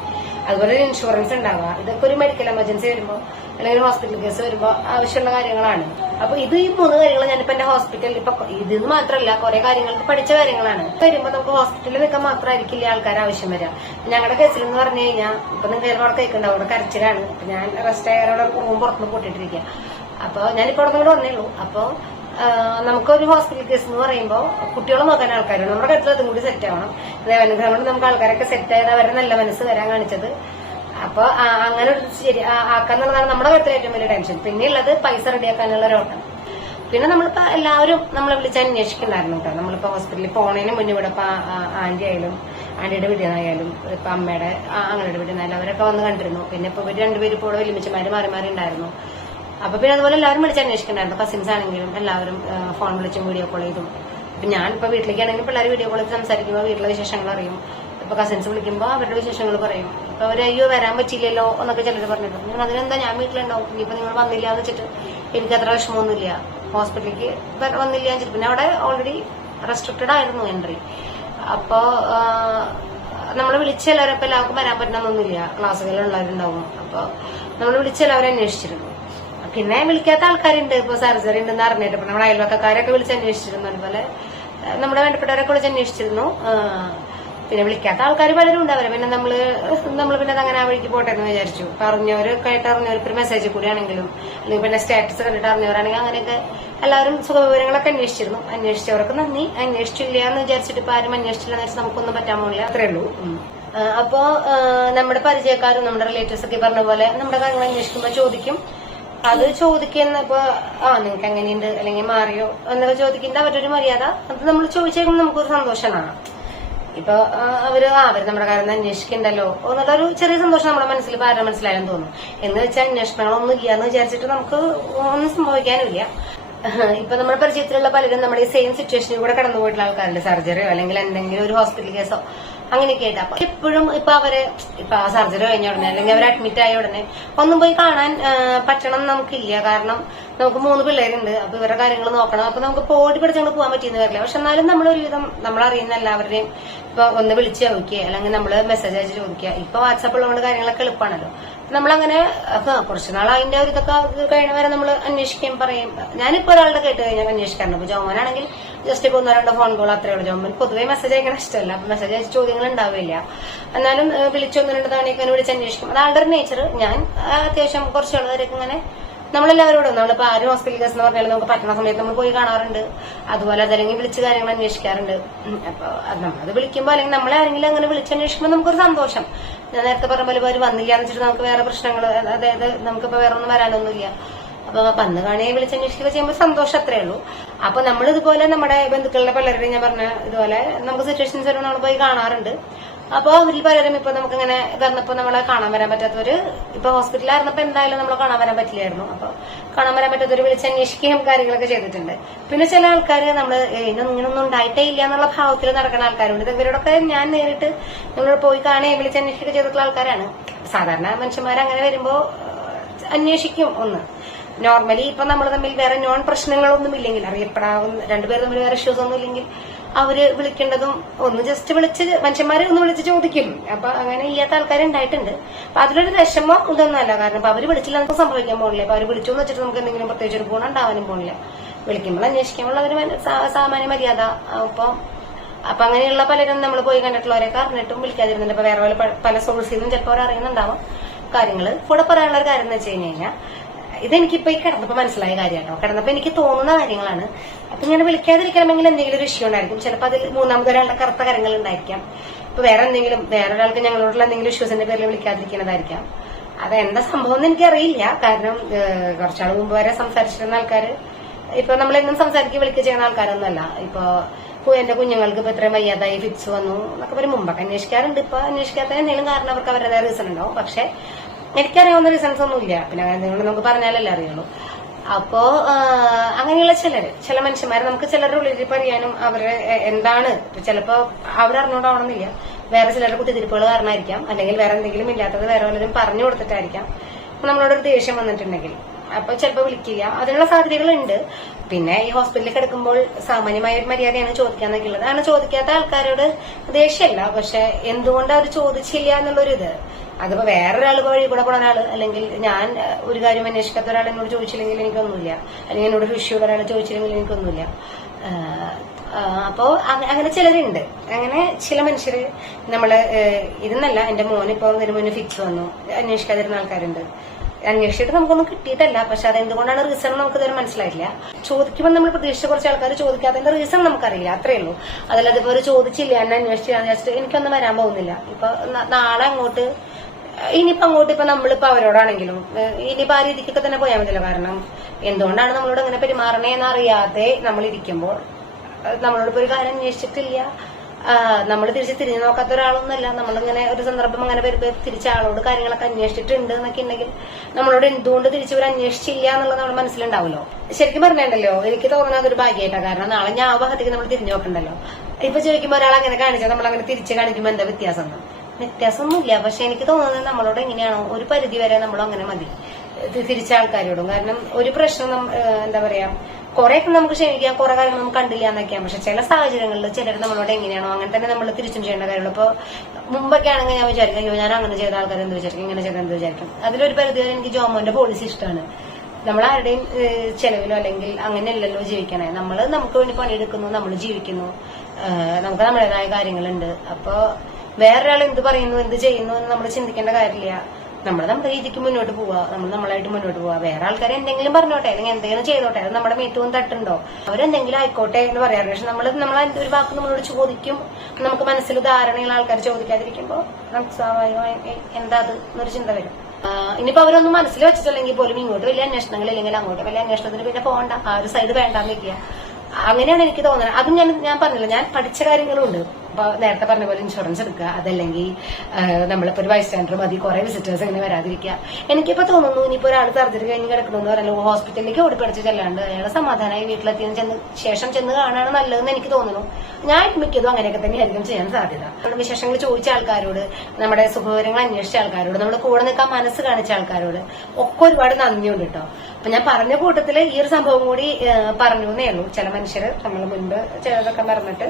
അതുപോലെ ഒരു ഇൻഷുറൻസ് ഉണ്ടാവുക. ഇതൊക്കെ ഒരു മെഡിക്കൽ എമർജൻസി വരുമ്പോൾ അല്ലെങ്കിൽ ഒരു ഹോസ്പിറ്റൽ കേസ് വരുമ്പോൾ ആവശ്യമുള്ള കാര്യങ്ങളാണ്. അപ്പൊ ഇത് ഈ 3 കാര്യങ്ങൾ ഞാനിപ്പോ എന്റെ ഹോസ്പിറ്റലിൽ ഇപ്പൊ ഇതെന്ന് മാത്രമല്ല കുറെ കാര്യങ്ങൾക്ക് പഠിച്ച കാര്യങ്ങളാണ്. വരുമ്പോ നമുക്ക് ഹോസ്പിറ്റലിൽ നിൽക്കാൻ മാത്രമായിരിക്കില്ല ആൾക്കാർ ആവശ്യം വരിക. ഞങ്ങളുടെ കേസിൽ എന്ന് പറഞ്ഞു കഴിഞ്ഞാൽ ഇപ്പൊ നിങ്ങൾക്ക് അവിടെ കേൾക്കുന്നുണ്ടാവും, അവിടെ കരച്ചിലാണ്. ഞാൻ റെസ്റ്റ് ആയാലും റൂം പുറത്തുനിന്ന് പൊട്ടിട്ടിരിക്കുക. അപ്പൊ ഞാനിപ്പോ അവിടെ നിന്ന് വന്നേള്ളൂ. അപ്പൊ നമുക്കൊരു ഹോസ്പിറ്റൽ കേസ് എന്ന് പറയുമ്പോൾ കുട്ടികളെ നോക്കാൻ ആൾക്കാരുണ്ട്. നമ്മുടെ കാര്യത്തിൽ അതും കൂടി സെറ്റ് ആവണം. ദേവാനുഗ്രഹം കൊണ്ട് നമുക്ക് ആൾക്കാരൊക്കെ സെറ്റ് ആയത് അവരുടെ നല്ല മനസ്സ് വരാൻ കാണിച്ചത്. അപ്പൊ അങ്ങനെ ഒരു ശരി ആക്കാന്നുള്ളതാണ് നമ്മുടെ കാര്യത്തിൽ ഏറ്റവും വലിയ ടെൻഷൻ. പിന്നെ ഉള്ളത് പൈസ റെഡിയാക്കാനുള്ള ഒരു ഓട്ടം. പിന്നെ നമ്മളിപ്പോ എല്ലാവരും നമ്മളെ വിളിച്ച് അന്വേഷിക്കണ്ടായിരുന്നു കേട്ടോ. നമ്മളിപ്പോ ഹോസ്പിറ്റലിൽ പോണേന് മുന്നേ ഇവിടെ ഇപ്പൊ ആന്റി ആയാലും ആന്റിയുടെ വീട്ടിൽ നിന്നായാലും ഇപ്പൊ അമ്മയുടെ ആങ്ങളുടെ വീട്ടിൽ നിന്നായാലും അവരൊക്കെ വന്ന് കണ്ടിരുന്നു. പിന്നെ ഇപ്പൊ ഇവർ രണ്ടുപേരും ഇപ്പോൾ വലിയമ്മച്ചമാര് മാറി മാറി ഉണ്ടായിരുന്നു. അപ്പൊ പിന്നെ അതുപോലെ എല്ലാവരും വിളിച്ച് അന്വേഷിക്കണ്ടായിരുന്നു. കസിൻസ് ആണെങ്കിലും എല്ലാവരും ഫോൺ വിളിച്ചും വീഡിയോ കോൾ ചെയ്തും. ഇപ്പൊ ഞാനിപ്പോ വീട്ടിലേക്കാണെങ്കിലും പിള്ളേർ വീഡിയോ കോൾ ചെയ്ത് സംസാരിക്കുമ്പോൾ വീട്ടിലെ വിശേഷങ്ങൾ അറിയും. ഇപ്പൊ കസിൻസ് വിളിക്കുമ്പോൾ അവരുടെ വിശേഷങ്ങൾ പറയും. ഇപ്പൊ അവർ അയ്യോ വരാൻ പറ്റില്ലല്ലോ എന്നൊക്കെ ചിലർ പറഞ്ഞിട്ടുണ്ട്. നിങ്ങൾ അതിനെന്താ ഞാൻ വീട്ടിലുണ്ടാവും, ഇനിയിപ്പോ നിങ്ങൾ വന്നില്ല എന്ന് വെച്ചിട്ട് എനിക്ക് അത്ര വിഷമമൊന്നുമില്ല. ഹോസ്പിറ്റലിലേക്ക് വന്നില്ല എന്ന് വെച്ചിട്ട് പിന്നെ അവിടെ ഓൾറെഡി റെസ്ട്രിക്റ്റഡ് ആയിരുന്നു എൻട്രി. അപ്പോ നമ്മളെ വിളിച്ച എല്ലാവരും ഇപ്പൊ എല്ലാവർക്കും വരാൻ പറ്റണമെന്നൊന്നുമില്ല, ക്ലാസ്സുകളുള്ളവരുണ്ടാവും. അപ്പൊ നമ്മൾ വിളിച്ച എല്ലാവരും അന്വേഷിച്ചിരുന്നു. പിന്നെ വിളിക്കാത്ത ആൾക്കാരുണ്ട്. ഇപ്പൊ സർജറി ഉണ്ടെന്ന് അറിഞ്ഞിട്ട് ഇപ്പൊ നമ്മുടെ അയൽവക്കക്കാരൊക്കെ വിളിച്ച് അന്വേഷിച്ചിരുന്നു. അതുപോലെ നമ്മുടെ വേണ്ടപ്പെട്ടവരൊക്കെ വിളിച്ച് അന്വേഷിച്ചിരുന്നു. പിന്നെ വിളിക്കാത്ത ആൾക്കാർ പലരും ഉണ്ടാവില്ല. പിന്നെ നമ്മള് പിന്നെ അങ്ങനെ ആ വഴിക്ക് പോട്ടെ എന്ന് വിചാരിച്ചു. പറഞ്ഞവരൊക്കെ ആയിട്ട് അറിഞ്ഞവർക്ക് ഒരു മെസ്സേജ് കൂടി ആണെങ്കിലും അല്ലെങ്കിൽ പിന്നെ സ്റ്റാറ്റസ് കണ്ടിട്ട് അറിഞ്ഞവരാണെങ്കിൽ അങ്ങനെയൊക്കെ എല്ലാവരും സുഖവിവരങ്ങളൊക്കെ അന്വേഷിച്ചിരുന്നു. അന്വേഷിച്ചവർക്ക് നന്ദി. അന്വേഷിച്ചില്ല എന്ന് വിചാരിച്ചിട്ട് ഇപ്പൊ ആരും അന്വേഷിച്ചില്ല എന്ന് വെച്ചാൽ നമുക്കൊന്നും പറ്റാൻ പോകില്ല, അത്രേ ഉള്ളൂ. അപ്പോ നമ്മുടെ പരിചയക്കാരും നമ്മുടെ റിലേറ്റീവ്സ് ഒക്കെ പറഞ്ഞ പോലെ നമ്മുടെ കാര്യങ്ങൾ അന്വേഷിക്കുമ്പോൾ ചോദിക്കും. അത് ചോദിക്കുന്ന ഇപ്പൊ നിങ്ങൾക്ക് എങ്ങനെയുണ്ട് അല്ലെങ്കിൽ മാറിയോ എന്നൊക്കെ ചോദിക്കുന്നത് അവരൊരു മര്യാദ. അത് നമ്മൾ ചോദിച്ചേക്കുമ്പോൾ നമുക്കൊരു സന്തോഷമാണ്. ഇപ്പൊ അവര് നമ്മുടെ കാര്യം അന്വേഷിക്കണ്ടല്ലോ എന്നുള്ളൊരു ചെറിയ സന്തോഷം നമ്മുടെ മനസ്സിൽ ഇപ്പൊ ആരുടെ മനസ്സിലായാലും തോന്നും. എന്ന് വെച്ചാൽ അന്വേഷണങ്ങളൊന്നും ഇല്ല എന്ന് വിചാരിച്ചിട്ട് നമുക്ക് ഒന്നും സംഭവിക്കാനുമില്ല. ഇപ്പൊ നമ്മുടെ പരിചയത്തിലുള്ള പലരും നമ്മുടെ ഈ സെയിം സിറ്റുവേഷനിൽ കൂടെ കടന്നുപോയിട്ടുള്ള ആൾക്കാരുണ്ട്. സർജറിയോ അല്ലെങ്കിൽ എന്തെങ്കിലും ഒരു ഹോസ്പിറ്റൽ കേസോ അങ്ങനെയൊക്കെ ആയിട്ട്. അപ്പൊ എപ്പോഴും ഇപ്പൊ അവര് ഇപ്പൊ ആ സർജറി കഴിഞ്ഞ ഉടനെ അല്ലെങ്കിൽ അവർ അഡ്മിറ്റ് ആയ ഉടനെ ഒന്നും പോയി കാണാൻ പറ്റണം നമുക്കില്ല. കാരണം നമുക്ക് 3 പിള്ളേരുണ്ട്. അപ്പൊ ഇവരുടെ കാര്യങ്ങൾ നോക്കണം. അപ്പൊ നമുക്ക് പോടി പിടിച്ചങ്ങൾ പോകാൻ പറ്റിയെന്ന് വരില്ല. പക്ഷെ എന്നാലും നമ്മളൊരുവിധം നമ്മളറിയുന്ന എല്ലാവരുടെയും ഇപ്പൊ ഒന്ന് വിളിച്ച് ചോദിക്കുക അല്ലെങ്കിൽ നമ്മള് മെസ്സേജ് അയച്ച് ചോദിക്കുക. ഇപ്പൊ വാട്സാപ്പ് ഉള്ളതുകൊണ്ട് കാര്യങ്ങളൊക്കെ എളുപ്പമാണല്ലോ. നമ്മളങ്ങനെ കുറച്ചുനാൾ അതിന്റെ ഒരു ഇതൊക്കെ കഴിയുന്ന വരെ നമ്മൾ അന്വേഷിക്കാൻ പറയും. ഞാനിപ്പോ ഒരാളുടെ കേട്ട് കഴിഞ്ഞാൽ അന്വേഷിക്കാറുണ്ട്. ഇപ്പൊ ജോമനാണെങ്കിൽ ജസ്റ്റ് ഇപ്പൊ 1-2 ഫോൺ കോൾ അത്രേ ഉള്ളൂ. ജോമൻ പൊതുവെ മെസ്സേജ് അയക്കാൻ ഇഷ്ടമല്ല. അപ്പൊ മെസ്സേജ് അയച്ച ചോദ്യങ്ങൾ ഉണ്ടാവില്ല. എന്നാലും വിളിച്ച് 1-2 തവണയൊക്കെ വിളിച്ച് അന്വേഷിക്കും. അത് ആളുടെ ഒരു നേച്ചർ. ഞാൻ അത്യാവശ്യം കുറച്ച് ആളുകാരൊക്കെ ഇങ്ങനെ നമ്മളെല്ലാവരോടും നമ്മളിപ്പോ ആരും ഹോസ്പിറ്റൽ കേസ് എന്ന് പറഞ്ഞാൽ നമുക്ക് പറ്റുന്ന സമയത്ത് നമ്മൾ പോയി കാണാറുണ്ട്. അതുപോലെ അതല്ലെങ്കിൽ വിളിച്ച് കാര്യങ്ങൾ അന്വേഷിക്കാറുണ്ട്. അപ്പൊ നമ്മളത് വിളിക്കുമ്പോൾ അല്ലെങ്കിൽ നമ്മളെ ആരെങ്കിലും അങ്ങനെ വിളിച്ചന്വേഷിക്കുമ്പോൾ നമുക്കൊരു സന്തോഷം. ഞാൻ നേരത്തെ പറഞ്ഞ പോലെ അവർ വന്നില്ല എന്ന് വെച്ചിട്ട് നമുക്ക് വേറെ പ്രശ്നങ്ങൾ, അതായത് നമുക്കിപ്പോ വേറെ ഒന്നും വരാനൊന്നുമില്ല. അപ്പൊ വന്ന് കാണുകയും വിളിച്ചന്വേഷിക്കുക ചെയ്യുമ്പോൾ സന്തോഷം അത്രേ ഉള്ളൂ. അപ്പൊ നമ്മൾ ഇതുപോലെ നമ്മുടെ ബന്ധുക്കളുടെ പലരുടെയും ഞാൻ പറഞ്ഞ ഇതുപോലെ നമുക്ക് സിറ്റുവേഷൻസ് വരുമ്പോൾ നമ്മൾ പോയി കാണാറുണ്ട്. അപ്പൊ അവരിൽ പലരും ഇപ്പൊ നമുക്കിങ്ങനെ വന്നപ്പോ നമ്മളെ കാണാൻ വരാൻ പറ്റാത്തവര് ഇപ്പൊ ഹോസ്പിറ്റലായിരുന്നപ്പോ എന്തായാലും നമ്മളെ കാണാൻ വരാൻ പറ്റില്ലായിരുന്നു. അപ്പൊ കാണാൻ വരാൻ പറ്റാത്തവര് വിളിച്ചന്വേഷിക്കുകയും കാര്യങ്ങളൊക്കെ ചെയ്തിട്ടുണ്ട്. പിന്നെ ചില ആൾക്കാർ നമ്മള് ഇങ്ങനൊന്നും ഉണ്ടായിട്ടേ ഇല്ല എന്നുള്ള ഭാവത്തിൽ നടക്കുന്ന ആൾക്കാരുണ്ട്. ഇവരോടൊക്കെ ഞാൻ നേരിട്ട് നമ്മൾ പോയി കാണുകയും വിളിച്ചന്വേഷിക്കുകയൊക്കെ ചെയ്തിട്ടുള്ള ആൾക്കാരാണ്. സാധാരണ മനുഷ്യന്മാർ അങ്ങനെ വരുമ്പോ അന്വേഷിക്കും. ഒന്ന് നോർമലി ഇപ്പൊ നമ്മൾ തമ്മിൽ വേറെ നോൺ പ്രശ്നങ്ങളൊന്നും ഇല്ലെങ്കിൽ, അറിയപ്പെടാവുന്ന രണ്ടുപേർ തമ്മിൽ വേറെ ഇഷ്യൂസ് ഒന്നും ഇല്ലെങ്കിൽ അവര് വിളിക്കേണ്ടതും ഒന്ന് ജസ്റ്റ് വിളിച്ച് മനുഷ്യന്മാരെ ഒന്ന് വിളിച്ച് ചോദിക്കും. അപ്പൊ അങ്ങനെ ഇല്ലാത്ത ആൾക്കാരെ ഉണ്ടായിട്ടുണ്ട്. അപ്പൊ അതിലൊരു വിഷമോ ഇതൊന്നുമല്ല. കാരണം അപ്പൊ അവര് വിളിച്ചില്ല നമുക്ക് സംഭവിക്കാൻ പോകില്ല. അപ്പൊ അവര് വിളിച്ചു എന്ന് വെച്ചിട്ട് നമുക്ക് എന്തെങ്കിലും പ്രത്യേകിച്ച് ഒരു ഗുണം ഉണ്ടാവാനും പോകില്ല. വിളിക്കുമ്പോൾ അന്വേഷിക്കുമ്പോൾ ഒരു സാമാന്യ മര്യാദ. അപ്പൊ അങ്ങനെയുള്ള പലരും നമ്മൾ പോയി കണ്ടിട്ടുള്ളവരൊക്കെ അറിഞ്ഞിട്ടും വിളിക്കാതിരുന്നുണ്ട്. ഇപ്പൊ വേറെ പല സോഴ്സിൽ നിന്നും ചിലപ്പോൾ അവർ അറിയുന്നുണ്ടാവും കാര്യങ്ങള്. കൂടെ പറയാനുള്ള ഒരു കാര്യം എന്ന് വെച്ച് കഴിഞ്ഞാൽ ഇതെനിക്കിപ്പോ ഈ കിടന്നപ്പോ മനസ്സിലായ കാര്യം കേട്ടോ. കിടന്നപ്പോ എനിക്ക് തോന്നുന്ന കാര്യങ്ങളാണ്. അപ്പൊ ഇങ്ങനെ വിളിക്കാതിരിക്കണമെങ്കിൽ എന്തെങ്കിലും ഒരു ഇഷ്യൂ ഉണ്ടായിരിക്കും. ചിലപ്പോൾ അതിൽ മൂന്നാമതൊരാളുടെ കറുത്ത കരങ്ങൾ ഉണ്ടായിരിക്കാം. ഇപ്പൊ വേറൊരാൾക്ക് ഞങ്ങളോടുള്ള എന്തെങ്കിലും ഇഷ്യൂസിന്റെ പേരിൽ വിളിക്കാതിരിക്കുന്നതായിരിക്കാം. അതെന്താ സംഭവം എന്ന് എനിക്കറിയില്ല. കാരണം കുറച്ചാൾ മുമ്പ് വരെ സംസാരിച്ചിരുന്ന ആൾക്കാര് ഇപ്പൊ നമ്മളെന്നും വിളിക്കുക ചെയ്യുന്ന ആൾക്കാരൊന്നുമല്ല. ഇപ്പൊ എന്റെ കുഞ്ഞുങ്ങൾക്ക് ഇപ്പൊ ഇത്രയും വയ്യാതായി ഫിക്സ് വന്നു എന്നൊക്കെ ഒരു മുമ്പൊക്കെ അന്വേഷിക്കാറുണ്ട്. ഇപ്പൊ അന്വേഷിക്കാത്ത എന്തെങ്കിലും കാരണം അവർക്ക് അവരുടെ റീസൺ ഉണ്ടാവും. പക്ഷെ എനിക്കറിയാവുന്ന റീസൺസ് ഒന്നുമില്ല. പിന്നെ എന്തെങ്കിലും നമുക്ക് പറഞ്ഞാലല്ലേ അറിയുള്ളൂ. അപ്പോ അങ്ങനെയുള്ള ചില മനുഷ്യന്മാരെ നമുക്ക് ചിലരുടെ ഉള്ളിൽ പറയാനും അവരെ എന്താണ് ചിലപ്പോ അവരറിഞ്ഞോണ്ടാവണമെന്നില്ല. വേറെ ചിലരുടെ കുത്തിത്തിരിപ്പുകൾ കാരണമായിരിക്കാം. അല്ലെങ്കിൽ വേറെ എന്തെങ്കിലും ഇല്ലാത്തത് വേറെ വല്ലതും പറഞ്ഞു കൊടുത്തിട്ടായിരിക്കാം നമ്മളോടൊരു ദേഷ്യം വന്നിട്ടുണ്ടെങ്കിൽ. അപ്പൊ ചിലപ്പോൾ വിളിക്കില്ല. അതിനുള്ള സാധ്യതകളുണ്ട്. പിന്നെ ഈ ഹോസ്പിറ്റലിൽ കിടക്കുമ്പോൾ സാമാന്യമായ ഒരു മര്യാദയാണ് ചോദിക്കാന്നൊക്കെ ഉള്ളത്. അങ്ങനെ ചോദിക്കാത്ത ആൾക്കാരോട് ദേഷ്യമല്ല. പക്ഷെ എന്തുകൊണ്ട് അവർ ചോദിച്ചില്ല എന്നുള്ളൊരു ഇത്. അതിപ്പോ വേറൊരാൾ വഴി കൂടെ പോണ ഒരാള് അല്ലെങ്കിൽ ഞാൻ ഒരു കാര്യം അന്വേഷിക്കാത്ത ഒരാൾ എന്നോട് ചോദിച്ചില്ലെങ്കിൽ എനിക്കൊന്നുമില്ല. അല്ലെങ്കിൽ എന്നോട് ഒരു ഇഷ്യൂ ഒരാൾ ചോദിച്ചില്ലെങ്കിൽ എനിക്കൊന്നുമില്ല. അപ്പോ അങ്ങനെ ചിലരുണ്ട്. അങ്ങനെ ചില മനുഷ്യര് നമ്മള് ഇതെന്നല്ല എന്റെ മോനിപ്പോ ഇതിന് മുന്നേ ഫിക്സ് വന്നു അന്വേഷിക്കാതിരുന്ന ആൾക്കാരുണ്ട്. അന്വേഷിച്ചിട്ട് നമുക്കൊന്നും കിട്ടിയിട്ടല്ല. പക്ഷെ അതെന്തുകൊണ്ടാണ് റീസൺ നമുക്ക് ഇതുവരെ മനസ്സിലായില്ല. ചോദിക്കുമ്പോൾ നമ്മൾ പ്രതീക്ഷിച്ച കുറച്ച് ആൾക്കാർ ചോദിക്കാത്തതിന്റെ റീസൺ നമുക്കറിയില്ല. അത്രേ ഉള്ളൂ. അതല്ലാതെ ഇപ്പൊ ഒരു ചോദിച്ചില്ല എന്നെ അന്വേഷിച്ചില്ലാന്ന് വെച്ചിട്ട് എനിക്കൊന്നും വരാൻ പോകുന്നില്ല. ഇപ്പൊ നാളെ അങ്ങോട്ട് ഇനിയിപ്പോ ഇപ്പൊ നമ്മളിപ്പോ അവരോടാണെങ്കിലും ഇനിയിപ്പോ ആ രീതിക്കൊക്കെ തന്നെ പോയാൽ മതിയല്ലോ. കാരണം എന്തുകൊണ്ടാണ് നമ്മളോട് അങ്ങനെ പെരുമാറണേന്ന് അറിയാതെ നമ്മൾ ഇരിക്കുമ്പോൾ നമ്മളോട് ഒരു കാര്യം അന്വേഷിച്ചിട്ടില്ല. നമ്മൾ തിരിഞ്ഞു നോക്കാത്ത ഒരാളൊന്നുമല്ല. നമ്മളിങ്ങനെ ഒരു സന്ദർഭം അങ്ങനെ വരുമ്പോ തിരിച്ച ആളോട് കാര്യങ്ങളൊക്കെ അന്വേഷിച്ചിട്ടുണ്ട് എന്നൊക്കെ ഉണ്ടെങ്കിൽ നമ്മളോട് എന്തുകൊണ്ട് തിരിച്ചവർ അന്വേഷിച്ചില്ല എന്നുള്ളത് നമ്മുടെ മനസ്സിലുണ്ടാവുമല്ലോ. ശരിക്കും പറഞ്ഞിട്ടുണ്ടല്ലോ എനിക്ക് തോന്നുന്നത് അതൊരു ഭാഗ്യമായിട്ടാണ്. കാരണം നാളെ ഞാൻ ആ ഭാഗത്തേക്ക് നമ്മൾ തിരിഞ്ഞു നോക്കണ്ടല്ലോ. ഇപ്പൊ ചോദിക്കുമ്പോൾ ഒരാൾ അങ്ങനെ കാണിച്ചാൽ നമ്മൾ അങ്ങനെ തിരിച്ച് കാണിക്കുമ്പോൾ എന്താ വ്യത്യാസമൊന്നുമില്ല. പക്ഷെ എനിക്ക് തോന്നുന്നത് നമ്മളോട് എങ്ങനെയാണോ ഒരു പരിധി വരെ നമ്മൾ അങ്ങനെ മതി തിരിച്ച ആൾക്കാരോടും. കാരണം ഒരു പ്രശ്നം എന്താ പറയാ കുറെയൊക്കെ നമുക്ക് ക്ഷമിക്കാം, കുറെ കാര്യങ്ങൾ നമുക്ക് കണ്ടില്ല എന്നൊക്കെയാണ്. പക്ഷെ ചില സാഹചര്യങ്ങളിൽ ചിലർ നമ്മളോട് എങ്ങനെയാണോ അങ്ങനെ തന്നെ നമ്മൾ തിരിച്ചും ചെയ്യേണ്ട കാര്യമുള്ളൂ. ഇപ്പൊ മുമ്പൊക്കെ ആണെങ്കിൽ ഞാൻ വിചാരിക്കും അയ്യോ ഞാൻ അങ്ങനെ ചെയ്ത ആൾക്കാർ എന്ത് വിചാരിക്കും, ഇങ്ങനെ ചെയ്ത എന്ത് വിചാരിക്കും. അതിലൊരു പരിധി വരെ എനിക്ക് ജോമോന്റെ പോളിസി ഇഷ്ടമാണ്. നമ്മളാരുടെയും ചെലവിലോ അല്ലെങ്കിൽ അങ്ങനെയല്ലല്ലോ ജീവിക്കണേ. നമുക്ക് വേണ്ടി പണിയെടുക്കുന്നു, നമ്മൾ ജീവിക്കുന്നു, നമുക്ക് നമ്മുടേതായ കാര്യങ്ങളുണ്ട്. അപ്പൊ വേറൊരാൾ എന്ത് പറയുന്നു എന്ത് ചെയ്യുന്നു എന്ന് നമ്മൾ ചിന്തിക്കേണ്ട കാര്യമില്ല. നമ്മൾ നമ്മുടെ രീതിക്ക് മുന്നോട്ട് പോവുക, നമ്മൾ നമ്മളായിട്ട് മുന്നോട്ട് പോവുക. വേറെ ആൾക്കാർ എന്തെങ്കിലും പറഞ്ഞോട്ടെ അല്ലെങ്കിൽ എന്തെങ്കിലും ചെയ്തോട്ടെ, അത് നമ്മുടെ മേറ്റവും തട്ടുണ്ടോ, അവരെന്തെങ്കിലും ആയിക്കോട്ടെ എന്ന് പറയാറ്. പക്ഷെ നമ്മൾ ഒരു വാക്ക് നമ്മളോട് ചോദിക്കും, നമുക്ക് മനസ്സിൽ ധാരണയുള്ള ആൾക്കാർ ചോദിക്കാതിരിക്കുമ്പോൾ നമുക്ക് സ്വാഭാവികമായി എന്താ അത് എന്നൊരു ചിന്ത വരും. ഇനിയിപ്പോ അവരൊന്നും മനസ്സിൽ വെച്ചിട്ടില്ലെങ്കിൽ പോലും ഇങ്ങോട്ട് വലിയ അന്വേഷണങ്ങൾ ഇല്ലെങ്കിൽ അങ്ങോട്ട് വലിയ അന്വേഷണത്തിന് പിന്നെ പോകണ്ട, ആ ഒരു സൈഡ് വേണ്ടാന്ന് വെക്കുക. അങ്ങനെയാണ് എനിക്ക് തോന്നുന്നത്. അതും ഞാൻ പറഞ്ഞില്ല, ഞാൻ പഠിച്ച കാര്യങ്ങളും ഉണ്ട്. അപ്പൊ നേരത്തെ പറഞ്ഞ പോലെ ഇൻഷുറൻസ് എടുക്കുക, അതല്ലെങ്കിൽ നമ്മളിപ്പോ ഒരു ബൈസ്റ്റാൻഡർ മതി, കുറെ വിസിറ്റേഴ്സ് ഇങ്ങനെ വരാതിരിക്കുക. എനിക്കിപ്പോ തോന്നുന്നു ഇനിയിപ്പോ ഒരാൾ സർജറി കഴിഞ്ഞ് കിടക്കണമെന്ന് പറഞ്ഞാൽ ഹോസ്പിറ്റലിലേക്ക് ഓടിപ്പടിച്ച് ചെല്ലാണ്ട് അയാളെ സമാധാനമായി വീട്ടിലെത്തിയതിന് ശേഷം ചെന്ന് കാണാനാണ് നല്ലതെന്ന് എനിക്ക് തോന്നുന്നു. ഞാൻ മിക്കതും അങ്ങനെയൊക്കെ തന്നെയായിരിക്കും ചെയ്യാൻ സാധ്യത. വിശേഷങ്ങൾ ചോദിച്ച ആൾക്കാരോട്, നമ്മുടെ സുഖവിവരങ്ങൾ അന്വേഷിച്ച ആൾക്കാരോട്, നമ്മുടെ കൂടെ നിൽക്കാൻ മനസ്സ് കാണിച്ച ആൾക്കാരോട് ഒക്കെ ഒരുപാട് നന്ദിയുണ്ട് കേട്ടോ. അപ്പൊ ഞാൻ പറഞ്ഞ കൂട്ടത്തില് ഈ ഒരു സംഭവം കൂടി പറഞ്ഞു എന്നേ ഉള്ളൂ. ചില മനുഷ്യർ നമ്മൾ മുൻപ് ചിലതൊക്കെ പറഞ്ഞിട്ട്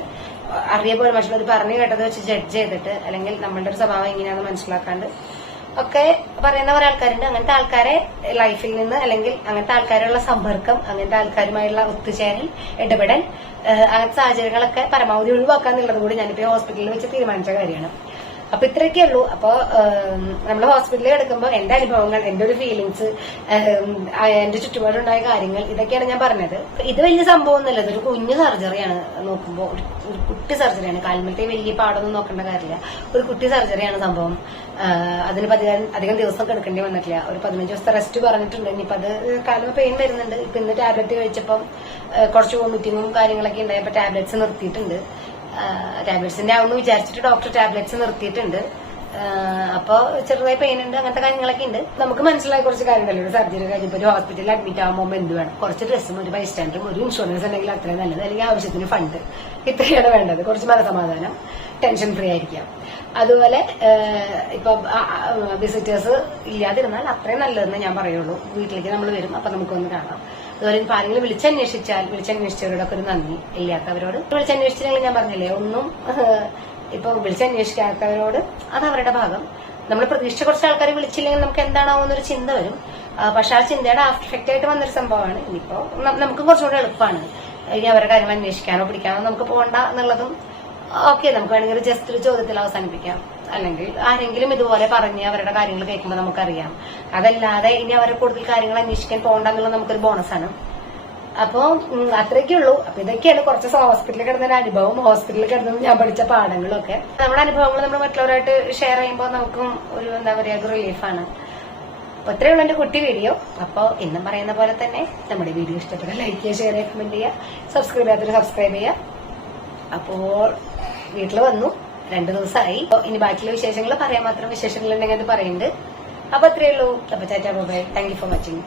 അറിയ പോലെ മനുഷ്യർ പറഞ്ഞു കേട്ടത് വെച്ച് ജഡ്ജ് ചെയ്തിട്ട് അല്ലെങ്കിൽ നമ്മളുടെ ഒരു സ്വഭാവം എങ്ങനെയാണെന്ന് മനസ്സിലാക്കാണ്ട് ഒക്കെ പറയുന്ന കുറെ ആൾക്കാരുണ്ട്. അങ്ങനത്തെ ആൾക്കാരെ ലൈഫിൽ നിന്ന് അല്ലെങ്കിൽ അങ്ങനത്തെ ആൾക്കാരുള്ള സമ്പർക്കം, അങ്ങനത്തെ ആൾക്കാരുമായുള്ള ഒത്തുചേരൽ, ഇടപെടൽ, അങ്ങനത്തെ സാഹചര്യങ്ങളൊക്കെ പരമാവധി ഒഴിവാക്കാന്നുള്ളത് കൂടി ഞാനിപ്പോ ഹോസ്പിറ്റലിൽ വെച്ച് തീരുമാനിച്ച കാര്യമാണ്. അപ്പൊ ഇത്രയൊക്കെ ഉള്ളൂ. അപ്പൊ നമ്മൾ ഹോസ്പിറ്റലിൽ കിടക്കുമ്പോൾ എന്റെ അനുഭവങ്ങൾ, എന്റെ ഒരു ഫീലിങ്സ്, എന്റെ ചുറ്റുപാടുണ്ടായ കാര്യങ്ങൾ, ഇതൊക്കെയാണ് ഞാൻ പറഞ്ഞത്. ഇത് വലിയ സംഭവം ഒന്നുമല്ല, ഇതൊരു കുഞ്ഞു സർജറിയാണ്. നോക്കുമ്പോൾ ഒരു കുട്ടി സർജറിയാണ്. കാൽമലത്തെ വലിയ പാടൊന്നും നോക്കേണ്ട കാര്യമില്ല, ഒരു കുട്ടി സർജറിയാണ് സംഭവം. അതിന് അധികം ദിവസം കിടക്കേണ്ടി വന്നിട്ടില്ല. ഒരു 15 ദിവസത്തെ റെസ്റ്റ് പറഞ്ഞിട്ടുണ്ട്. ഇനിയിപ്പോ അത് കാലം പെയിൻ വരുന്നുണ്ട്. ഇപ്പൊ ഇന്ന് ടാബ്ലറ്റ് കഴിച്ചപ്പം കുറച്ച് വോമിറ്റിങ്ങും കാര്യങ്ങളൊക്കെ ഉണ്ടായപ്പോ ടാബ്ലറ്റ്സ് നിർത്തിയിട്ടുണ്ട്. ടാബ്ലറ്റ്സിന്റെ ആവുമെന്ന് വിചാരിച്ചിട്ട് ഡോക്ടർ ടാബ്ലറ്റ്സ് നിർത്തിയിട്ടുണ്ട്. അപ്പൊ ചെറുതായി പെയിൻ ഉണ്ട്, അങ്ങനത്തെ കാര്യങ്ങളൊക്കെ ഉണ്ട്. നമുക്ക് മനസ്സിലായ കുറച്ച് കാര്യങ്ങളല്ലേ, ഒരു സർജറി കഴിഞ്ഞപ്പോൾ ഒരു ഹോസ്പിറ്റലിൽ അഡ്മിറ്റ് ആകുമ്പോൾ എന്ത് വേണം, കുറച്ച് ഡ്രസ്സും ഒരു ബൈസ്റ്റാൻഡറും ഒരു ഇൻഷുറൻസ് ഉണ്ടെങ്കിൽ അത്രയും നല്ലത്, അല്ലെങ്കിൽ ആവശ്യത്തിന് ഫണ്ട്, ഇത്രയാണ് വേണ്ടത്. കുറച്ച് മനസമാധാനം, ടെൻഷൻ ഫ്രീ ആയിരിക്കാം. അതുപോലെ ഇപ്പൊ വിസിറ്റേഴ്സ് ഇല്ലാതിരുന്നാൽ അത്രയും നല്ലതെന്ന് ഞാൻ പറയുള്ളൂ. വീട്ടിലേക്ക് നമ്മൾ വരും, അപ്പൊ നമുക്കൊന്ന് കാണാം. അതുപോലെ ഇപ്പൊ ആരെങ്കിലും വിളിച്ചന്വേഷിച്ചവരോടൊക്കെ ഒരു നന്ദി. ഇല്ലാത്തവരോട് വിളിച്ചന്വേഷിച്ചില്ലെങ്കിൽ ഞാൻ പറഞ്ഞില്ലേ, ഒന്നും ഇപ്പൊ വിളിച്ചന്വേഷിക്കാത്തവരോട് അത് അവരുടെ ഭാഗം. നമ്മൾ പ്രതീക്ഷിച്ച കുറച്ച് ആൾക്കാർ വിളിച്ചില്ലെങ്കിൽ നമുക്ക് എന്താണാവുന്നൊരു ചിന്ത വരും. പക്ഷെ ആ ചിന്തയുടെ ആഫ്റ്റർ എഫക്റ്റ് ആയിട്ട് വന്നൊരു സംഭവമാണ്. ഇനിയിപ്പോ നമുക്ക് കുറച്ചുകൂടെ എളുപ്പമാണ്. ഇനി അവരുടെ കാര്യങ്ങൾ അന്വേഷിക്കാനോ പിടിക്കാനോ നമുക്ക് പോകണ്ട എന്നുള്ളതും ഓക്കെ. നമുക്ക് വേണമെങ്കിൽ ജസ്റ്റ് ഒരു ചോദ്യത്തിൽ അവസാനിപ്പിക്കാം. അല്ലെങ്കിൽ ആരെങ്കിലും ഇതുപോലെ പറഞ്ഞ് അവരുടെ കാര്യങ്ങൾ കേൾക്കുമ്പോൾ നമുക്കറിയാം. അതല്ലാതെ ഇനി അവരെ കൂടുതൽ കാര്യങ്ങൾ അന്വേഷിക്കാൻ പോകണ്ട എന്നുള്ളത് നമുക്കൊരു ബോണസാണ്. അപ്പോ അത്രയൊക്കെ ഉള്ളൂ. അപ്പൊ ഇതൊക്കെയാണ് കുറച്ച് ഹോസ്പിറ്റലിൽ കിടന്ന അനുഭവം, ഹോസ്പിറ്റലിൽ കിടന്ന ഞാൻ പഠിച്ച പാഠങ്ങളും ഒക്കെ. നമ്മുടെ അനുഭവങ്ങൾ നമ്മൾ മറ്റുള്ളവരായിട്ട് ഷെയർ ചെയ്യുമ്പോൾ നമുക്കും ഒരു എന്താ പറയാ ഒരു റിലീഫാണ്. അപ്പൊ ഇത്രയേ ഉള്ളൂ എന്റെ കുട്ടി വീഡിയോ. അപ്പൊ ഇന്നും പറയുന്ന പോലെ തന്നെ നമ്മുടെ വീഡിയോ ഇഷ്ടപ്പെട്ട ലൈക്ക് ചെയ്യുക, ഷെയർ ചെയ്യുക, കമന്റ് ചെയ്യുക, സബ്സ്ക്രൈബ് ചെയ്യാത്തൊരു സബ്സ്ക്രൈബ് ചെയ്യുക. അപ്പോൾ വീട്ടിൽ വന്നു 2 ദിവസമായി. ഇനി ബാക്കിയുള്ള വിശേഷങ്ങൾ പറയാൻ മാത്രം വിശേഷങ്ങൾ ഉണ്ടെങ്കിൽ അത് പറയുന്നുണ്ട്. അപ്പൊ അത്രയേ ഉള്ളൂ. അപ്പൊ ചാറ്റാ bye. Thank you for watching.